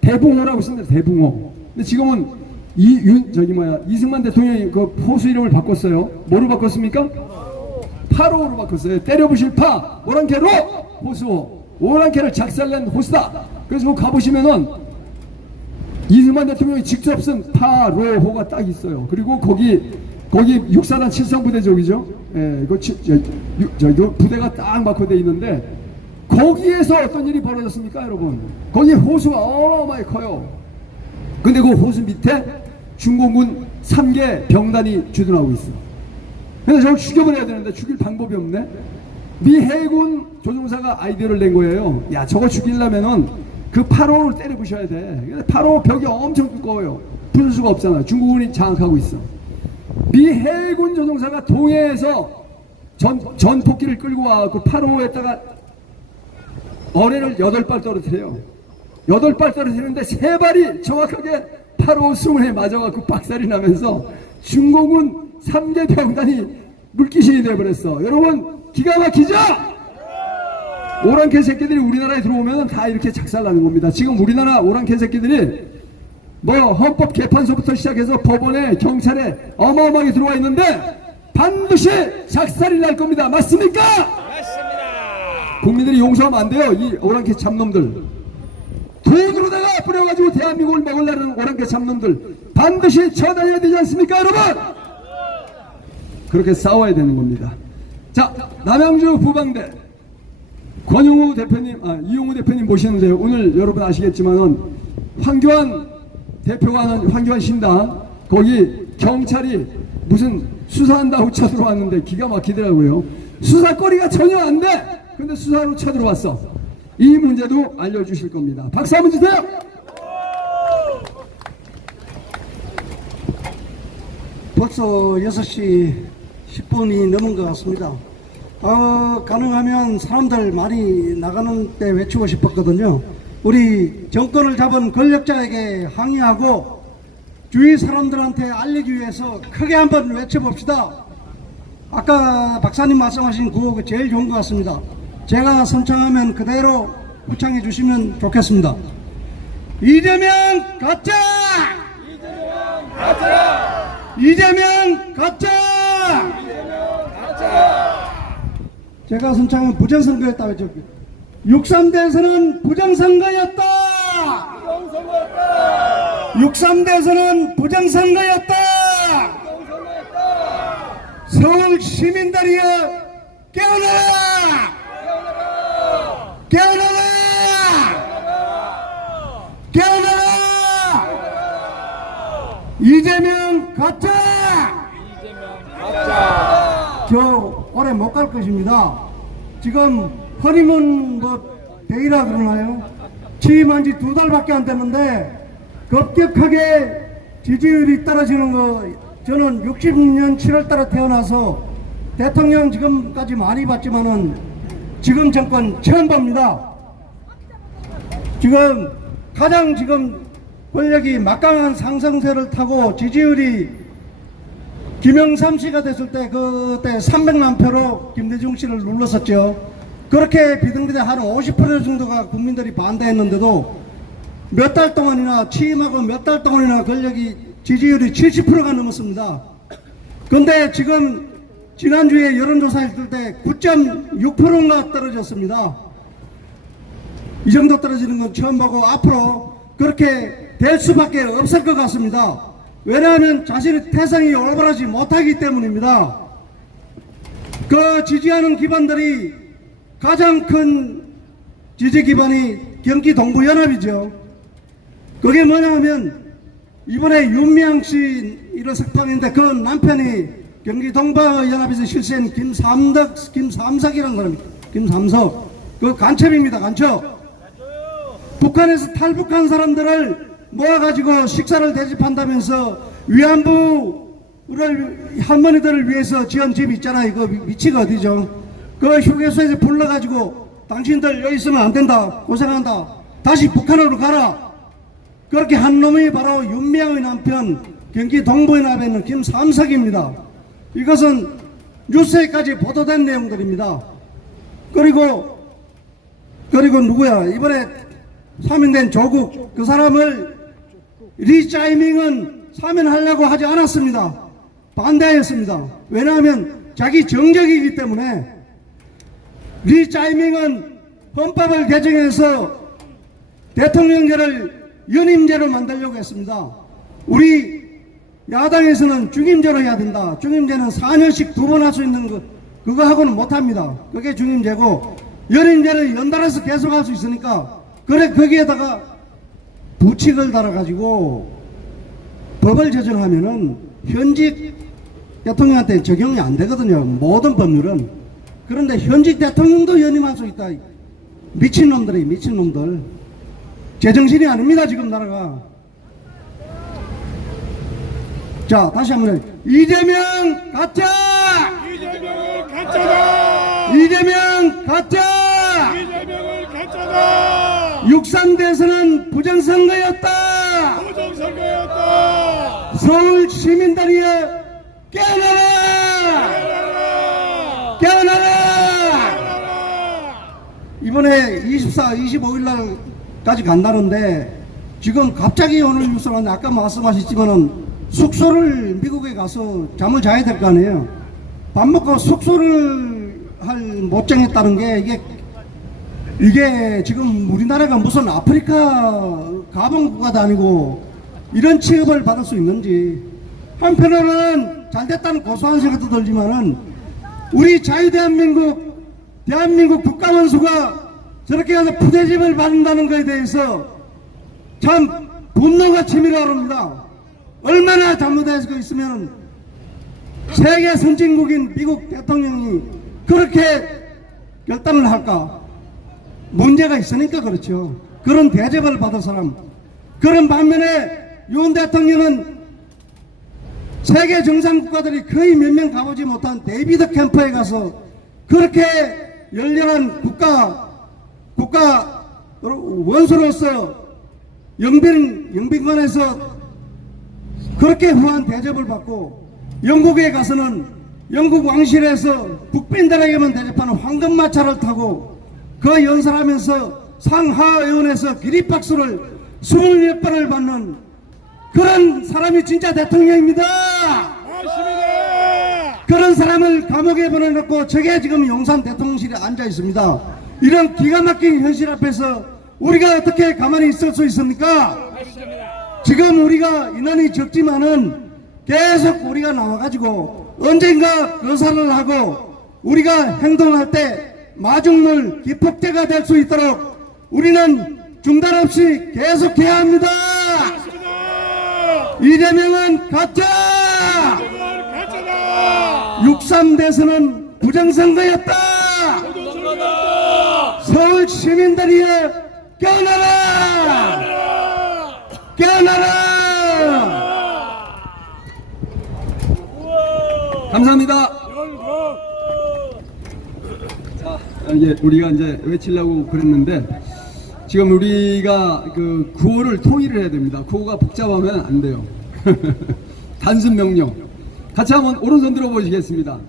대붕호라고 쓰는데 대붕호. 근데 지금은 이승만 대통령이 그 호수 이름을 바꿨어요. 뭐로 바꿨습니까? 파로로 바꿨어요. 때려부실 파, 오랑캐로 호수. 오랑캐를 작살낸 호수다. 그래서 뭐 가보시면은 이승만 대통령이 직접 쓴 파로호가 딱 있어요. 그리고 거기 6사단 7성부대적이죠. 예, 부대가 딱 막혀져 있는데 거기에서 어떤 일이 벌어졌습니까, 여러분? 거기 호수가 어마어마하게 커요. 근데 그 호수 밑에 중공군 3개 병단이 주둔하고 있어. 그래서 저걸 죽여버려야 되는데 죽일 방법이 없네. 미 해군 조종사가 아이디어를 낸 거예요. 야, 저거 죽이려면은 그 8호를 때려 부셔야 돼. 근데 8호 벽이 엄청 두꺼워요. 부술 수가 없잖아. 중국군이 장악하고 있어. 미 해군 조종사가 동해에서 전폭기를 끌고 와갖고 8호에다가 어뢰를 8발 떨어뜨려요. 8발 떨어뜨리는데 3발이 정확하게 8호 수문에 맞아갖고 박살이 나면서 중공군 3개 병단이 물귀신이 되어버렸어. 여러분, 기가 막히죠? 오랑캐 새끼들이 우리나라에 들어오면 다 이렇게 작살나는 겁니다. 지금 우리나라 오랑캐 새끼들이 뭐 헌법 개판서부터 시작해서 법원에 경찰에 어마어마하게 들어와 있는데 반드시 작살이 날 겁니다. 맞습니까? 맞습니다. 국민들이 용서하면 안 돼요. 이 오랑캐 잡놈들. 돈으로다가 뿌려가지고 대한민국을 먹으려는 오랑캐 잡놈들 반드시 처단해야 되지 않습니까, 여러분? 그렇게 싸워야 되는 겁니다. 자, 남양주 부방대 권용우 대표님, 이용우 대표님 모시는데요. 오늘 여러분 아시겠지만은 황교안 대표가 하는 황교안 신당, 거기 경찰이 무슨 수사한다고 쳐들어왔는데 기가 막히더라고요. 수사거리가 전혀 안 돼. 근데 수사로 쳐들어왔어. 이 문제도 알려주실 겁니다. 박수 한번 주세요. 벌써 6시 10분이 넘은 것 같습니다. 가능하면 사람들 많이 나가는 때 외치고 싶었거든요. 우리 정권을 잡은 권력자에게 항의하고 주위 사람들한테 알리기 위해서 크게 한번 외쳐봅시다. 아까 박사님 말씀하신 그거 제일 좋은 것 같습니다. 제가 선창하면 그대로 구창해 주시면 좋겠습니다. 이재명 가짜! 이재명 가짜! 이재명 가짜! 제가 선창은 부정선거였다고 했죠. 63대에서는 부정선거였다! 63대에서는 부정선거였다! 서울 시민들이여 깨어나라! 깨어나라! 깨어나라! 이재명 가짜! 저 올해 못 갈 것입니다. 지금 허니문 데이라 그러나요? 취임한 지 2달밖에 안 됐는데 급격하게 지지율이 떨어지는 거, 저는 60년 7월달에 태어나서 대통령 지금까지 많이 봤지만은 지금 정권 처음 봅니다. 지금 가장 지금 권력이 막강한 상승세를 타고 지지율이 김영삼 씨가 됐을 때 그때 300만 표로 김대중 씨를 눌렀었죠. 그렇게 비등비등 한 50% 정도가 국민들이 반대했는데도 몇 달 동안이나 취임하고 몇 달 동안이나 권력이 지지율이 70%가 넘었습니다. 그런데 지금 지난주에 여론조사했을 때 9.6%가 떨어졌습니다. 이 정도 떨어지는 건 처음 보고 앞으로 그렇게 될 수밖에 없을 것 같습니다. 왜냐하면 자신의 태생이 올바르지 못하기 때문입니다. 그 지지하는 기반들이 가장 큰 지지 기반이 경기 동부연합이죠. 그게 뭐냐 하면 이번에 윤미향 씨 이런 석방인데 그 남편이 경기 동부연합에서 실세인 김삼석이라는 사람입니다. 김삼석. 그 간첩입니다. 간첩. 북한에서 탈북한 사람들을 모아가지고 식사를 대접한다면서 위안부를 할머니들을 위해서 지은 집 있잖아요. 그 위치가 어디죠? 그 휴게소에서 불러가지고 당신들 여기 있으면 안 된다. 고생한다. 다시 북한으로 가라. 그렇게 한 놈이 바로 윤미향의 남편 경기 동부연합에 있는 김삼석입니다. 이것은 뉴스에까지 보도된 내용들입니다. 그리고 누구야? 이번에 사면된 조국, 그 사람을 리짜이밍은 사면하려고 하지 않았습니다. 반대했습니다. 왜냐하면 자기 정적이기 때문에. 리짜이밍은 헌법을 개정해서 대통령제를 연임제로 만들려고 했습니다. 우리 야당에서는 중임제로 해야 된다. 중임제는 4년씩 2번 할 수 있는 거, 그거 하고는 못합니다. 그게 중임제고, 연임제는 연달아서 계속 할 수 있으니까, 그래, 거기에다가 부칙을 달아가지고 법을 제정하면은 현직 대통령한테 적용이 안 되거든요. 모든 법률은. 그런데 현직 대통령도 연임할 수 있다. 미친놈들이 미친놈들. 제정신이 아닙니다 지금 나라가. 자 다시 한번 이재명 가짜! 이재명은 가짜다! 이재명 가짜! 이재명은 가짜다! 6.3 대선은 부정선거였다! 부정선거였다! 서울 시민들이여 깨어나라! 깨어나라! 이번에 24, 25일 날까지 간다는데 지금 갑자기 오늘 뉴스는 아까 말씀하셨지만은 숙소를 미국에 가서 잠을 자야 될 거 아니에요. 밥 먹고 숙소를 못 정했다는 게 이게 지금 우리나라가 무슨 아프리카 가방국가도 아니고 이런 취급을 받을 수 있는지. 한편으로는 잘됐다는 고소한 생각도 들지만은 우리 대한민국 국가원수가 저렇게 가서 푸대집을 받는다는 것에 대해서 참 분노가 치밀어 오릅니다. 얼마나 잘못해서 있으면 세계 선진국인 미국 대통령이 그렇게 결단을 할까? 문제가 있으니까 그렇죠. 그런 대접을 받은 사람. 그런 반면에 윤 대통령은 세계 정상국가들이 거의 몇 명 가보지 못한 데이비드 캠프에 가서 그렇게 열렬한 국가 원수로서 영빈관에서 그렇게 후한 대접을 받고 영국에 가서는 영국 왕실에서 국빈들에게만 대접하는 황금마차를 타고 그 연설하면서 상하의원에서 기립박수를 20몇 번을 받는 그런 사람이 진짜 대통령입니다. 맞습니다. 그런 사람을 감옥에 보내놓고 저게 지금 용산 대통령실에 앉아 있습니다. 이런 기가 막힌 현실 앞에서 우리가 어떻게 가만히 있을 수 있습니까? 지금 우리가 인원이 적지만은 계속 우리가 나와가지고 언젠가 거사를 하고 우리가 행동할 때 마중물 기폭제가 될 수 있도록 우리는 중단 없이 계속해야 합니다. 이재명은 가짜! 6.3 대선은 부정선거였다! 서울 시민들이여 깨어나라! 깨어나라! 감사합니다. 자, 이제 우리가 이제 외치려고 그랬는데 지금 우리가 그 구호를 통일을 해야 됩니다. 구호가 복잡하면 안 돼요. 단순 명령. 같이 한번 오른손 들어 보시겠습니다.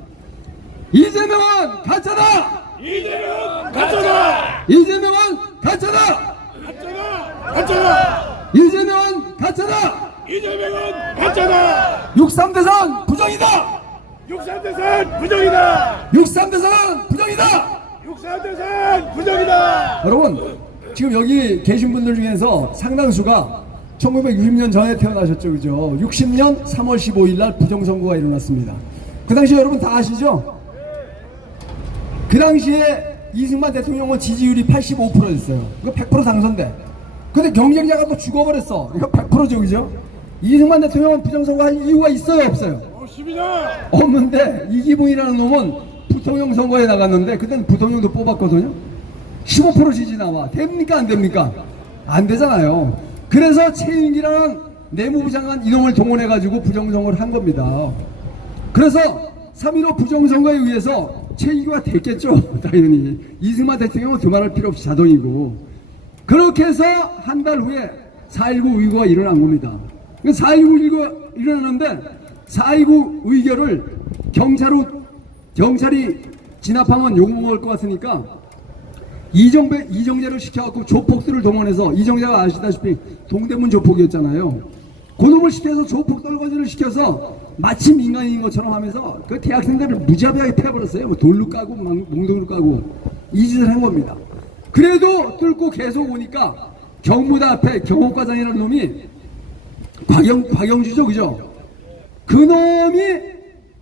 이재명은 가짜다! 이재명은 가짜다! 이재명은 가짜다! 가짜다! 가짜다! 이재명은 가짜다! 이재명은 가짜다! 6.3 대선 부정이다! 6.3 대선 부정이다! 6.3 대선 부정이다! 6.3 대선 부정이다! 여러분 지금 여기 계신 분들 중에서 상당수가 1960년 전에 태어나셨죠, 그죠? 60년 3월 15일 날 부정선거가 일어났습니다. 그 당시에 여러분 다 아시죠? 그 당시에 이승만 대통령은 지지율이 85%였어요. 이거 100% 당선돼. 근데 경쟁자가 또 죽어버렸어. 이거 100%죠, 그죠? 이승만 대통령은 부정선거 할 이유가 있어요, 없어요? 없습니다. 없는데 이기붕이라는 놈은 부통령 선거에 나갔는데 그때는 부통령도 뽑았거든요. 15% 지지 나와. 됩니까 안 됩니까? 안 되잖아요. 그래서 최윤기라는 내무부 장관 이놈을 동원해가지고 부정선거를 한 겁니다. 그래서 3.15 부정선거에 의해서 최윤기가 됐겠죠. 당연히. 이승만 대통령은 두말할 필요 없이 자동이고. 그렇게 해서 한 달 후에 4.19 의거가 일어난 겁니다. 4.19 의거가 일어났는데 4.19 의결을 경찰이 진압하면 욕먹을 것 같으니까 이정재를 시켜갖고 조폭들을 동원해서, 이정재가 아시다시피 동대문 조폭이었잖아요. 그놈을 시켜서 조폭 떨거지를 시켜서 마치 민간인인 것처럼 하면서 그 대학생들을 무자비하게 패버렸어요. 뭐 돌로 까고 몽둥이로 까고 이 짓을 한 겁니다. 그래도 뚫고 계속 오니까 경무대 앞에 경호과장이라는 놈이 곽영주죠, 그죠? 그 놈이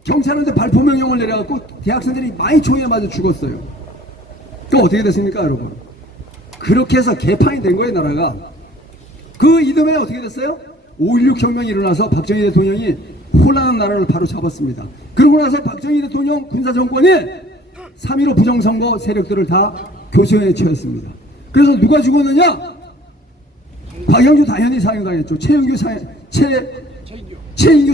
경찰한테 발포명령을 내려갖고 대학생들이 많이 총에 맞아 죽었어요. 그 어떻게 됐습니까, 여러분? 그렇게 해서 개판이 된 거예요, 나라가. 그 이듬해 어떻게 됐어요? 5.16 혁명이 일어나서 박정희 대통령이 혼란한 나라를 바로 잡았습니다. 그러고 나서 박정희 대통령 군사정권이 3.15 부정선거 세력들을 다 교수형에 처했습니다. 그래서 누가 죽었느냐? 박영주 당연히 사형당했죠. 최인규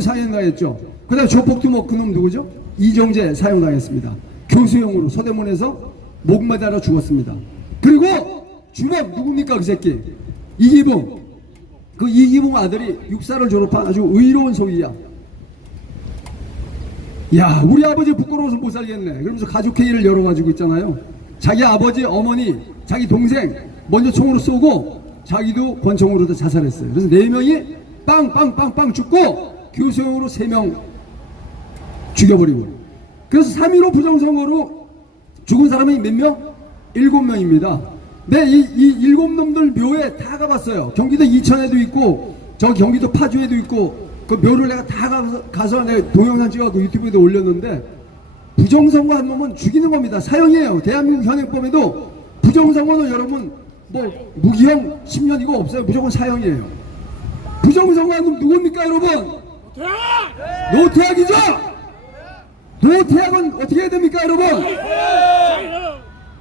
사형당했죠. 그 다음에 조폭두목 그놈 누구죠? 이정재 사형당했습니다. 교수형으로 서대문에서 목 매달아 죽었습니다. 그리고 주범 누굽니까 그 새끼? 이기붕. 그 이기붕 아들이 육사를 졸업한 아주 의로운 소위야. 야, 우리 아버지 부끄러워서 못 살겠네. 그러면서 가족회의를 열어가지고 있잖아요. 자기 아버지, 어머니, 자기 동생 먼저 총으로 쏘고 자기도 권총으로도 자살했어요. 그래서 4명이 빵빵빵빵 죽고 교수형으로 3명 죽여버리고. 그래서 3.15 부정선거로 죽은 사람이 몇 명? 7명입니다. 네, 이 7놈들 묘에 다 가봤어요. 경기도 이천에도 있고 저 경기도 파주에도 있고 그 묘를 내가 다 가서 내가 동영상 찍어서 유튜브에도 올렸는데 부정선거 한 놈은 죽이는 겁니다. 사형이에요. 대한민국 현행법에도 부정선거는 여러분 뭐 무기형 10년 이거 없어요. 무조건 사형이에요. 부정선거 한 놈 누굽니까 여러분? 노태악이죠? 노태악은 어떻게 해야 됩니까 여러분?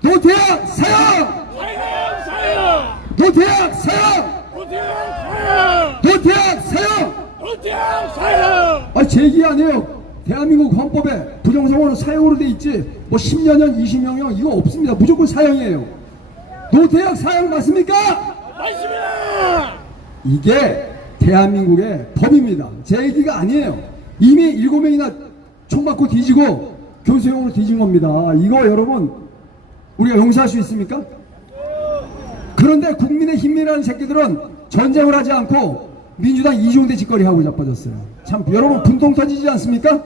노태악 사형! 노태악 사형! 노태악 사형! 아, 제 얘기 아니에요. 대한민국 헌법에 부정선거는 사형으로 돼 있지 뭐 10년형 20년형 이거 없습니다. 무조건 사형이에요. 노태악 사형 맞습니까? 맞습니다. 이게 대한민국의 법입니다. 제 얘기가 아니에요. 이미 7명이나 총 맞고 뒤지고 교수형으로 뒤진 겁니다. 이거 여러분 우리가 용서할 수 있습니까? 그런데 국민의힘이라는 새끼들은 전쟁을 하지 않고 민주당 이중대 짓거리 하고 자빠졌어요. 참 여러분 분통 터지지 않습니까?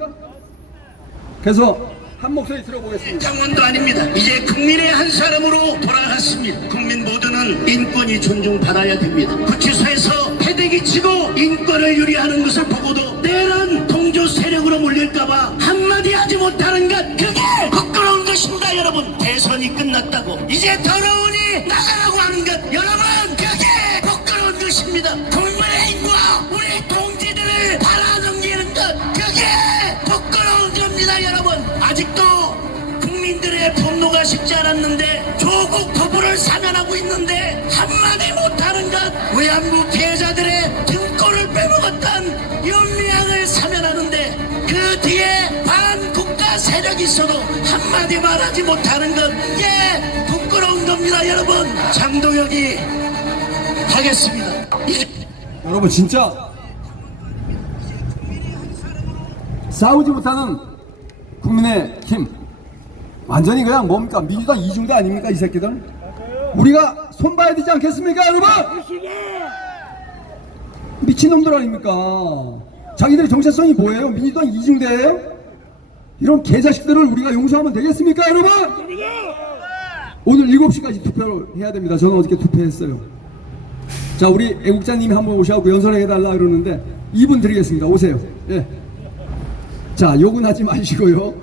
그래서 한 목소리 들어보겠습니다. 장관도 아닙니다. 이제 국민의 한 사람으로 돌아갔습니다. 국민 모두는 인권이 존중받아야 됩니다. 구치소에서 패대기 치고 인권을 유리하는 것을 보고도 내란 동조 세력으로 몰릴까봐 한마디 하지 못하는 것, 그게 부끄러운 것입니다. 여러분, 대선이 끝났다고 이제 더러우니 나가라고 하는 것, 여러분, 그게 부끄러운 것입니다. 국민의힘과 우리 동지들을 팔아넘기는 것, 그게 부끄러운 겁니다. 여러분, 아직도 국민들의 분노가 식지 않았는데 조국 부부를 사면하고 있는데 한마디 못하는 것, 위안부 피해자들의 등골을 빼먹었던 윤미향을 사면하는데 그 뒤에 반국가 세력이 있어도 한마디 말하지 못하는 것, 예, 부끄러운 겁니다. 여러분, 장동혁이 하겠습니다. 여러분 진짜 싸우지 못하는 국민의힘 완전히 그냥 뭡니까 민주당 이중대 아닙니까 이 새끼들? 우리가 손봐야 되지 않겠습니까 여러분? 미친놈들 아닙니까? 자기들의 정체성이 뭐예요? 민주당 이중대예요? 이런 개자식들을 우리가 용서하면 되겠습니까 여러분? 오늘 7시까지 투표를 해야 됩니다. 저는 어저께 투표했어요. 자, 우리 애국자님이 한번 오셔갖고 연설해달라 그러는데 2분 드리겠습니다. 오세요. 예. 자, 욕은 하지 마시고요.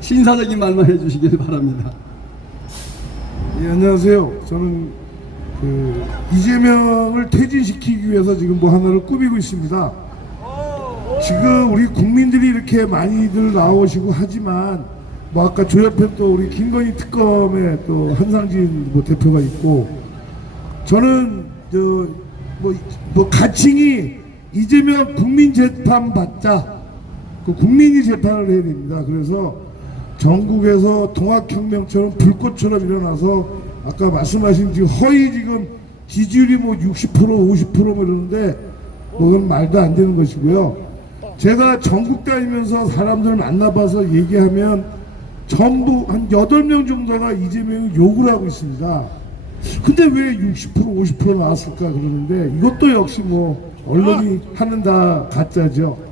신사적인 말만 해주시길 바랍니다. 예, 안녕하세요. 저는 이재명을 퇴진시키기 위해서 지금 뭐 하나를 꾸미고 있습니다. 지금 우리 국민들이 이렇게 많이들 나오시고 하지만 뭐 아까 조협회 또 우리 김건희 특검에 또 한상진 뭐 대표가 있고 저는 뭐 가칭이 이재명 국민 재판 받자. 그 국민이 재판을 해야 됩니다. 그래서 전국에서 통합혁명처럼 불꽃처럼 일어나서 아까 말씀하신 지금 허위 지금 지지율이 뭐 60% 50% 뭐 이러는데 그건 말도 안 되는 것이고요. 제가 전국 다니면서 사람들 만나봐서 얘기하면 전부 한 8명 정도가 이재명을 욕을 하고 있습니다. 근데 왜 60% 50% 나왔을까 그러는데 이것도 역시 뭐 언론이 하는 다 가짜죠.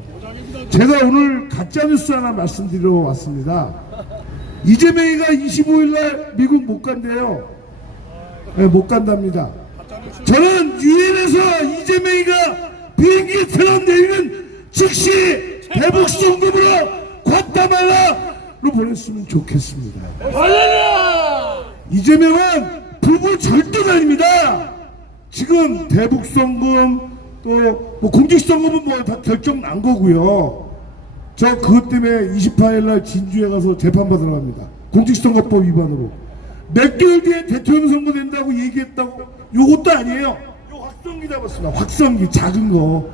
제가 오늘 가짜뉴스 하나 말씀드리러 왔습니다. 이재명이가 25일날 미국 못 간대요. 네, 못 간답니다. 저는 유엔에서 이재명이가 비행기에 들어 내리는 즉시 대북 송금으로 과타말라로 보냈으면 좋겠습니다. 이재명은 부부 절대가 아닙니다. 지금 대북 송금 또 뭐 공직선거는 뭐 다 결정 난 거고요. 저 그것 때문에 28일 날 진주에 가서 재판받으러 갑니다. 공직선거법 위반으로. 몇 개월 뒤에 대통령 선거 된다고 얘기했다고. 요것도 아니에요. 요 확성기 잡았습니다. 확성기 작은 거.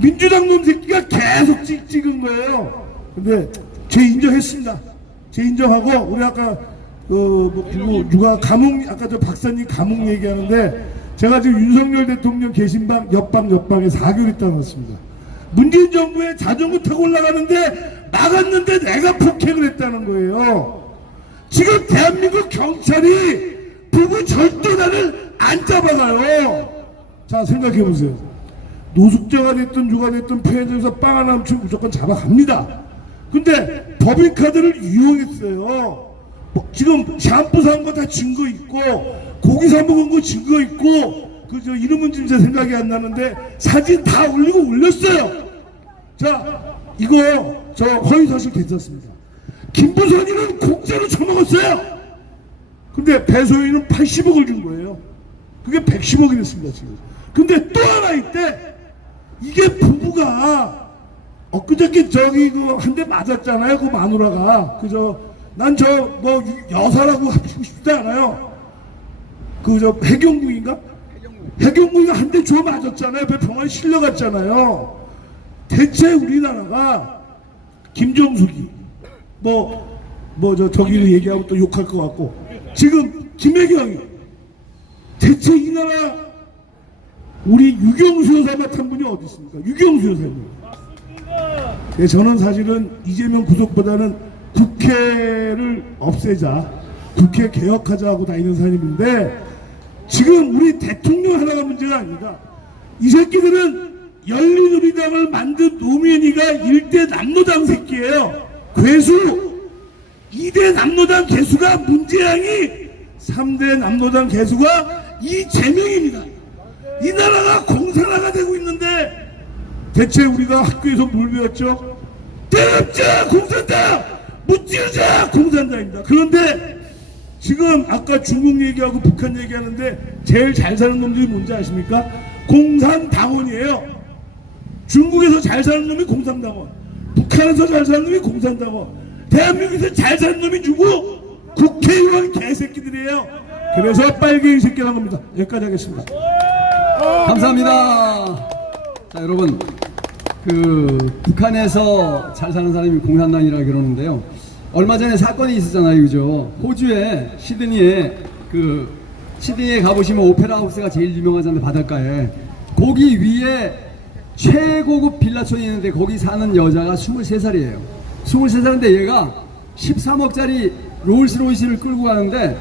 민주당 놈 새끼가 계속 찍은 거예요. 근데 제 인정했습니다. 제 인정하고 우리 아까 누가 감옥 아까 저 박사님 감옥 얘기하는데 제가 지금 윤석열 대통령 계신 방 옆방에 4개월 있다 놨습니다. 문재인 정부에 자전거 타고 올라가는데 막았는데 내가 폭행을 했다는 거예요. 지금 대한민국 경찰이 부부 절대 나를 안 잡아가요. 자 생각해 보세요. 노숙자가 됐든 누가 됐든 편의점에서 빵 하나 훔치면 무조건 잡아갑니다. 근데 법인카드를 이용했어요. 지금 샴푸 산 거 다 증거 있고 고기 사 먹은 거 증거 있고 그저 이름은 진짜 생각이 안 나는데 사진 다 올렸어요. 자 이거 저 허위사실 괜찮습니다. 김부선이는 공짜로 처먹었어요. 근데 배소연이는 80억을 준 거예요. 그게 110억이 됐습니다 지금. 근데 또 하나 있대. 이게 부부가 엊그저께 저기 그 한 대 맞았잖아요. 그 마누라가 그저 난 저 뭐 여사라고 하고 싶지 않아요. 그 저 해경궁인가? 해경궁이가 한 대 줘 맞았잖아요. 병원에 실려갔잖아요. 대체 우리나라가 김정숙이 저기를 얘기하면 또 욕할 것 같고 지금 김혜경이 대체 이 나라 우리 유경수 여사 맡은 분이 어디 있습니까? 유경수 여사님. 네, 저는 사실은 이재명 구속보다는 국회를 없애자, 국회 개혁하자 하고 다니는 사람인데 지금 우리 대통령 하나가 문제가 아닙니다. 이 새끼들은 열린우리당을 만든 노무현이가 1대 남로당 새끼예요. 괴수. 2대 남로당 개수가 문재양이 3대 남로당 개수가 이재명입니다. 이 나라가 공산화가 되고 있는데 대체 우리가 학교에서 뭘 배웠죠? 때려자 공산당! 무찌르자 공산당입니다. 그런데 지금 아까 중국 얘기하고 북한 얘기하는데 제일 잘 사는 놈들이 뭔지 아십니까? 공산당원이에요. 중국에서 잘 사는 놈이 공산당원, 북한에서 잘 사는 놈이 공산당원, 대한민국에서 잘 사는 놈이 누구? 국회의원 개새끼들이에요. 그래서 빨갱이 새끼라는 겁니다. 여기까지 하겠습니다. 감사합니다. 자, 여러분, 북한에서 잘 사는 사람이 공산당이라 그러는데요. 얼마 전에 사건이 있었잖아요, 그죠? 호주의 시드니에 가보시면 오페라 하우스가 제일 유명하잖아요, 바닷가에. 거기 위에 최고급 빌라촌이 있는데 거기 사는 여자가 23살이에요. 23살인데 얘가 13억짜리 롤스로이스를 끌고 가는데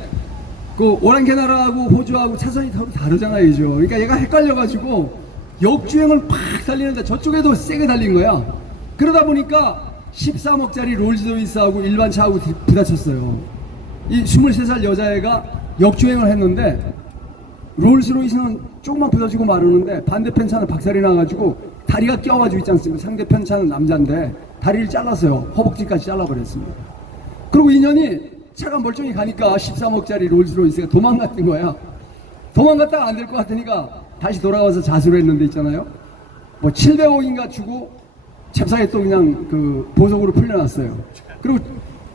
그 오랑캐나라하고 호주하고 차선이 서로 다르잖아요, 그죠? 그러니까 얘가 헷갈려가지고 역주행을 팍 달리는데 저쪽에도 세게 달린 거야. 그러다 보니까 13억짜리 롤스로이스하고 일반 차하고 부딪혔어요. 이 23살 여자애가 역주행을 했는데 롤스로이스는 조금만 부서지고 마르는데 반대편 차는 박살이 나가지고 다리가 껴가지고 있지 않습니까? 상대편 차는 남자인데 다리를 잘랐어요. 허벅지까지 잘라버렸습니다. 그리고 인연이 차가 멀쩡히 가니까 13억짜리 롤스로이스가 도망갔던 거야. 도망갔다가 안 될 것 같으니까 다시 돌아와서 자수를 했는데 있잖아요. 뭐 700억인가 주고 잽싸게 또 그냥 보석으로 풀려났어요. 그리고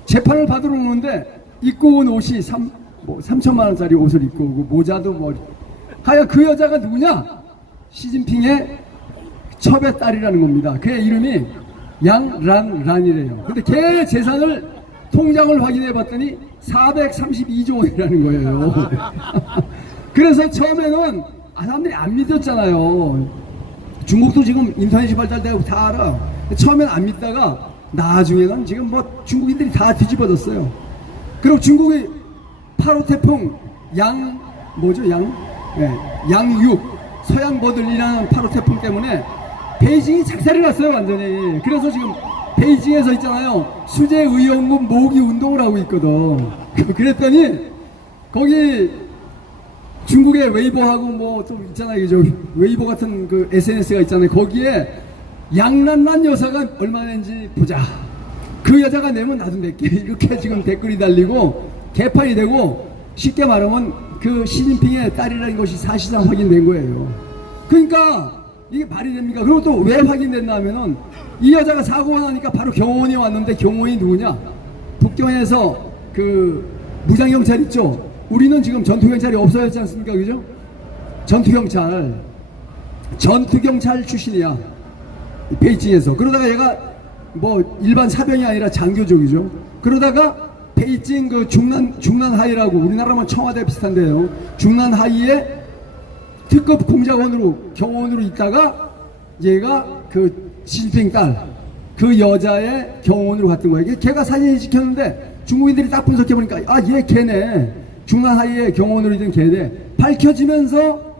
재판을 받으러 오는데 입고 온 옷이 3천만 원짜리 옷을 입고 오고 모자도 하여 그 여자가 누구냐? 시진핑의 첩의 딸이라는 겁니다. 그의 이름이 양란란이래요. 근데 걔 재산을 통장을 확인해 봤더니 432조 원이라는 거예요. 그래서 처음에는 사람들이 안 믿었잖아요. 중국도 지금 인터넷이 발달되고 다 알아. 처음엔 안 믿다가 나중에는 지금 중국인들이 다 뒤집어졌어요. 그리고 중국의 8호 태풍 양육 서양버들이라는 8호 태풍 때문에 베이징이 작살이 났어요, 완전히. 그래서 지금 베이징에서 있잖아요, 수재의원군 모으기 운동을 하고 있거든. 그랬더니 거기 중국의 웨이보하고 좀 있잖아요, 웨이보 같은 SNS가 있잖아요. 거기에 양란란 여사가 얼마 낸지 보자. 그 여자가 내면 나도 낼게. 이렇게 지금 댓글이 달리고 개판이 되고, 쉽게 말하면 그 시진핑의 딸이라는 것이 사실상 확인된 거예요. 그러니까 이게 말이 됩니까? 그리고 또 왜 확인됐나 하면은 이 여자가 사고가 나니까 바로 경호원이 왔는데 경호원이 누구냐? 북경에서 그 무장경찰 있죠? 우리는 지금 전투경찰이 없어졌지 않습니까? 그죠? 전투경찰 출신이야. 베이징에서. 그러다가 얘가 뭐 일반 사병이 아니라 장교족이죠. 그러다가 베이징 그 중난하이라고 우리나라만 청와대 비슷한데요. 중난하이에 특급 공작원으로 경호원으로 있다가 얘가 그 시진핑 딸 그 여자의 경호원으로 갔던 거예요. 걔가 사진을 찍혔는데 중국인들이 딱 분석해 보니까 아 얘 걔네 중난하이의 경호원으로 있던 걔네 밝혀지면서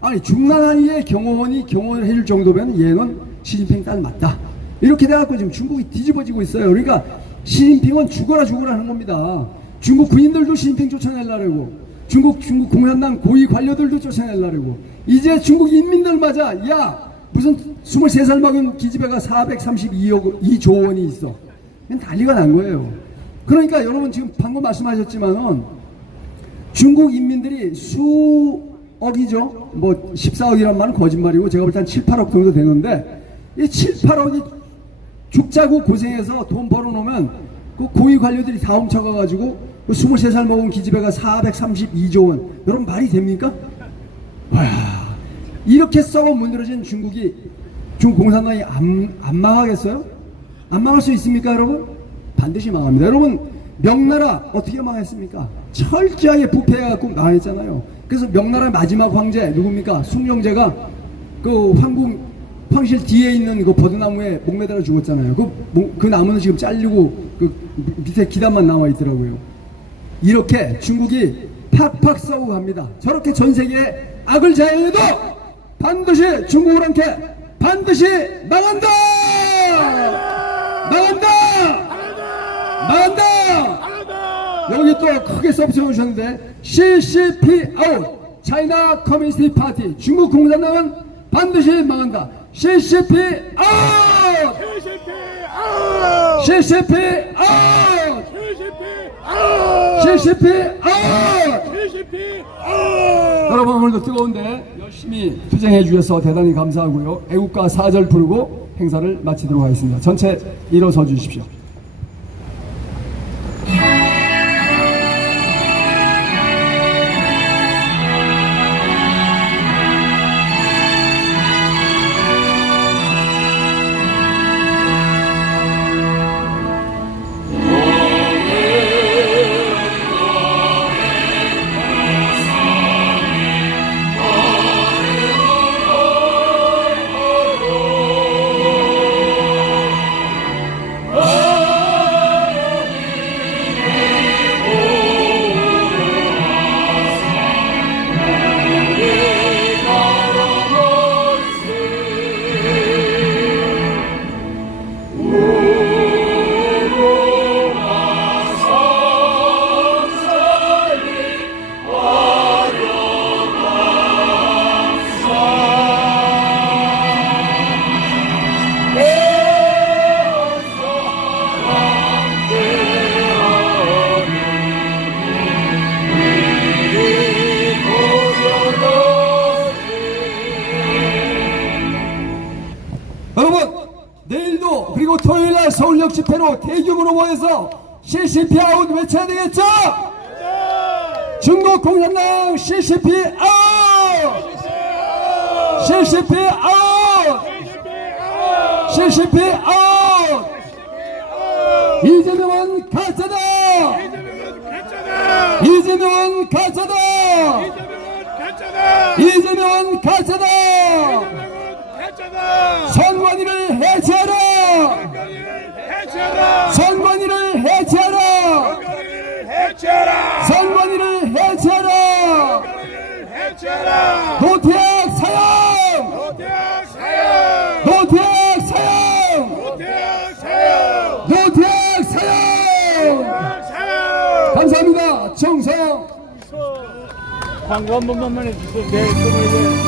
아니 중난하이의 경호원이 경호원을 해줄 정도면 얘는 시진핑 딸 맞다. 이렇게 돼갖고 지금 중국이 뒤집어지고 있어요. 그러니까 시진핑은 죽어라 하는 겁니다. 중국 군인들도 시진핑 쫓아내려고 중국 공산당 고위 관료들도 쫓아내려고 이제 중국 인민들마저 야 무슨 23살 먹은 기집애가 432조 원이 있어. 난리가 난 거예요. 그러니까 여러분 지금 방금 말씀하셨지만은 중국 인민들이 수억이죠. 뭐 14억이란 말은 거짓말이고 제가 볼 때 한 7, 8억 정도 되는데 이 7, 8억이 죽자고 고생해서 돈 벌어놓으면 그 고위 관료들이 다 훔쳐가가지고 그 23살 먹은 기집애가 432조 원. 여러분 말이 됩니까? 와, 이렇게 썩어 문드러진 중국이 중국 공산당이 안 망하겠어요? 안 망할 수 있습니까 여러분? 반드시 망합니다. 여러분 명나라 어떻게 망했습니까? 철저하게 부패해갖고 망했잖아요. 그래서 명나라의 마지막 황제 누굽니까? 숭룡제가 그 황실 뒤에 있는 그 버드나무에 목 매달아 죽었잖아요. 그 나무는 지금 잘리고 그 밑에 기단만 남아 있더라고요. 이렇게 중국이 팍팍 썩어 갑니다. 저렇게 전 세계에 악을 자행해도 반드시 중국을 함께 반드시 망한다! 여기 또 크게 서비스 해주셨는데 CCP 아웃 차이나 커뮤니스트 파티 중국 공산당은 반드시 망한다. CCP 아웃! CCP 아웃! CCP 아웃! 여러분 오늘도 뜨거운데 열심히 투쟁해 주셔서 대단히 감사하고요. 애국가 4절 부르고 행사를 마치도록 하겠습니다. 전체 일어서 주십시오. 그리고 토요일날 서울역 집회로 대규모로 모여서 CCP 아웃 외쳐야 되겠죠? 중국 공산당 CCP 아웃! CCP 아웃! CCP 아웃! 이재명은 가짜다! 이재명은 가짜다! 이재명은 가짜다! 선관위를 해체하라! 선관위를 해체하라! 선관위를 해체하라! 노태악 사형! 노태악 사형! 노태악 사형! 감사합니다. 정상. 광고 한 번만 해주세요. 네,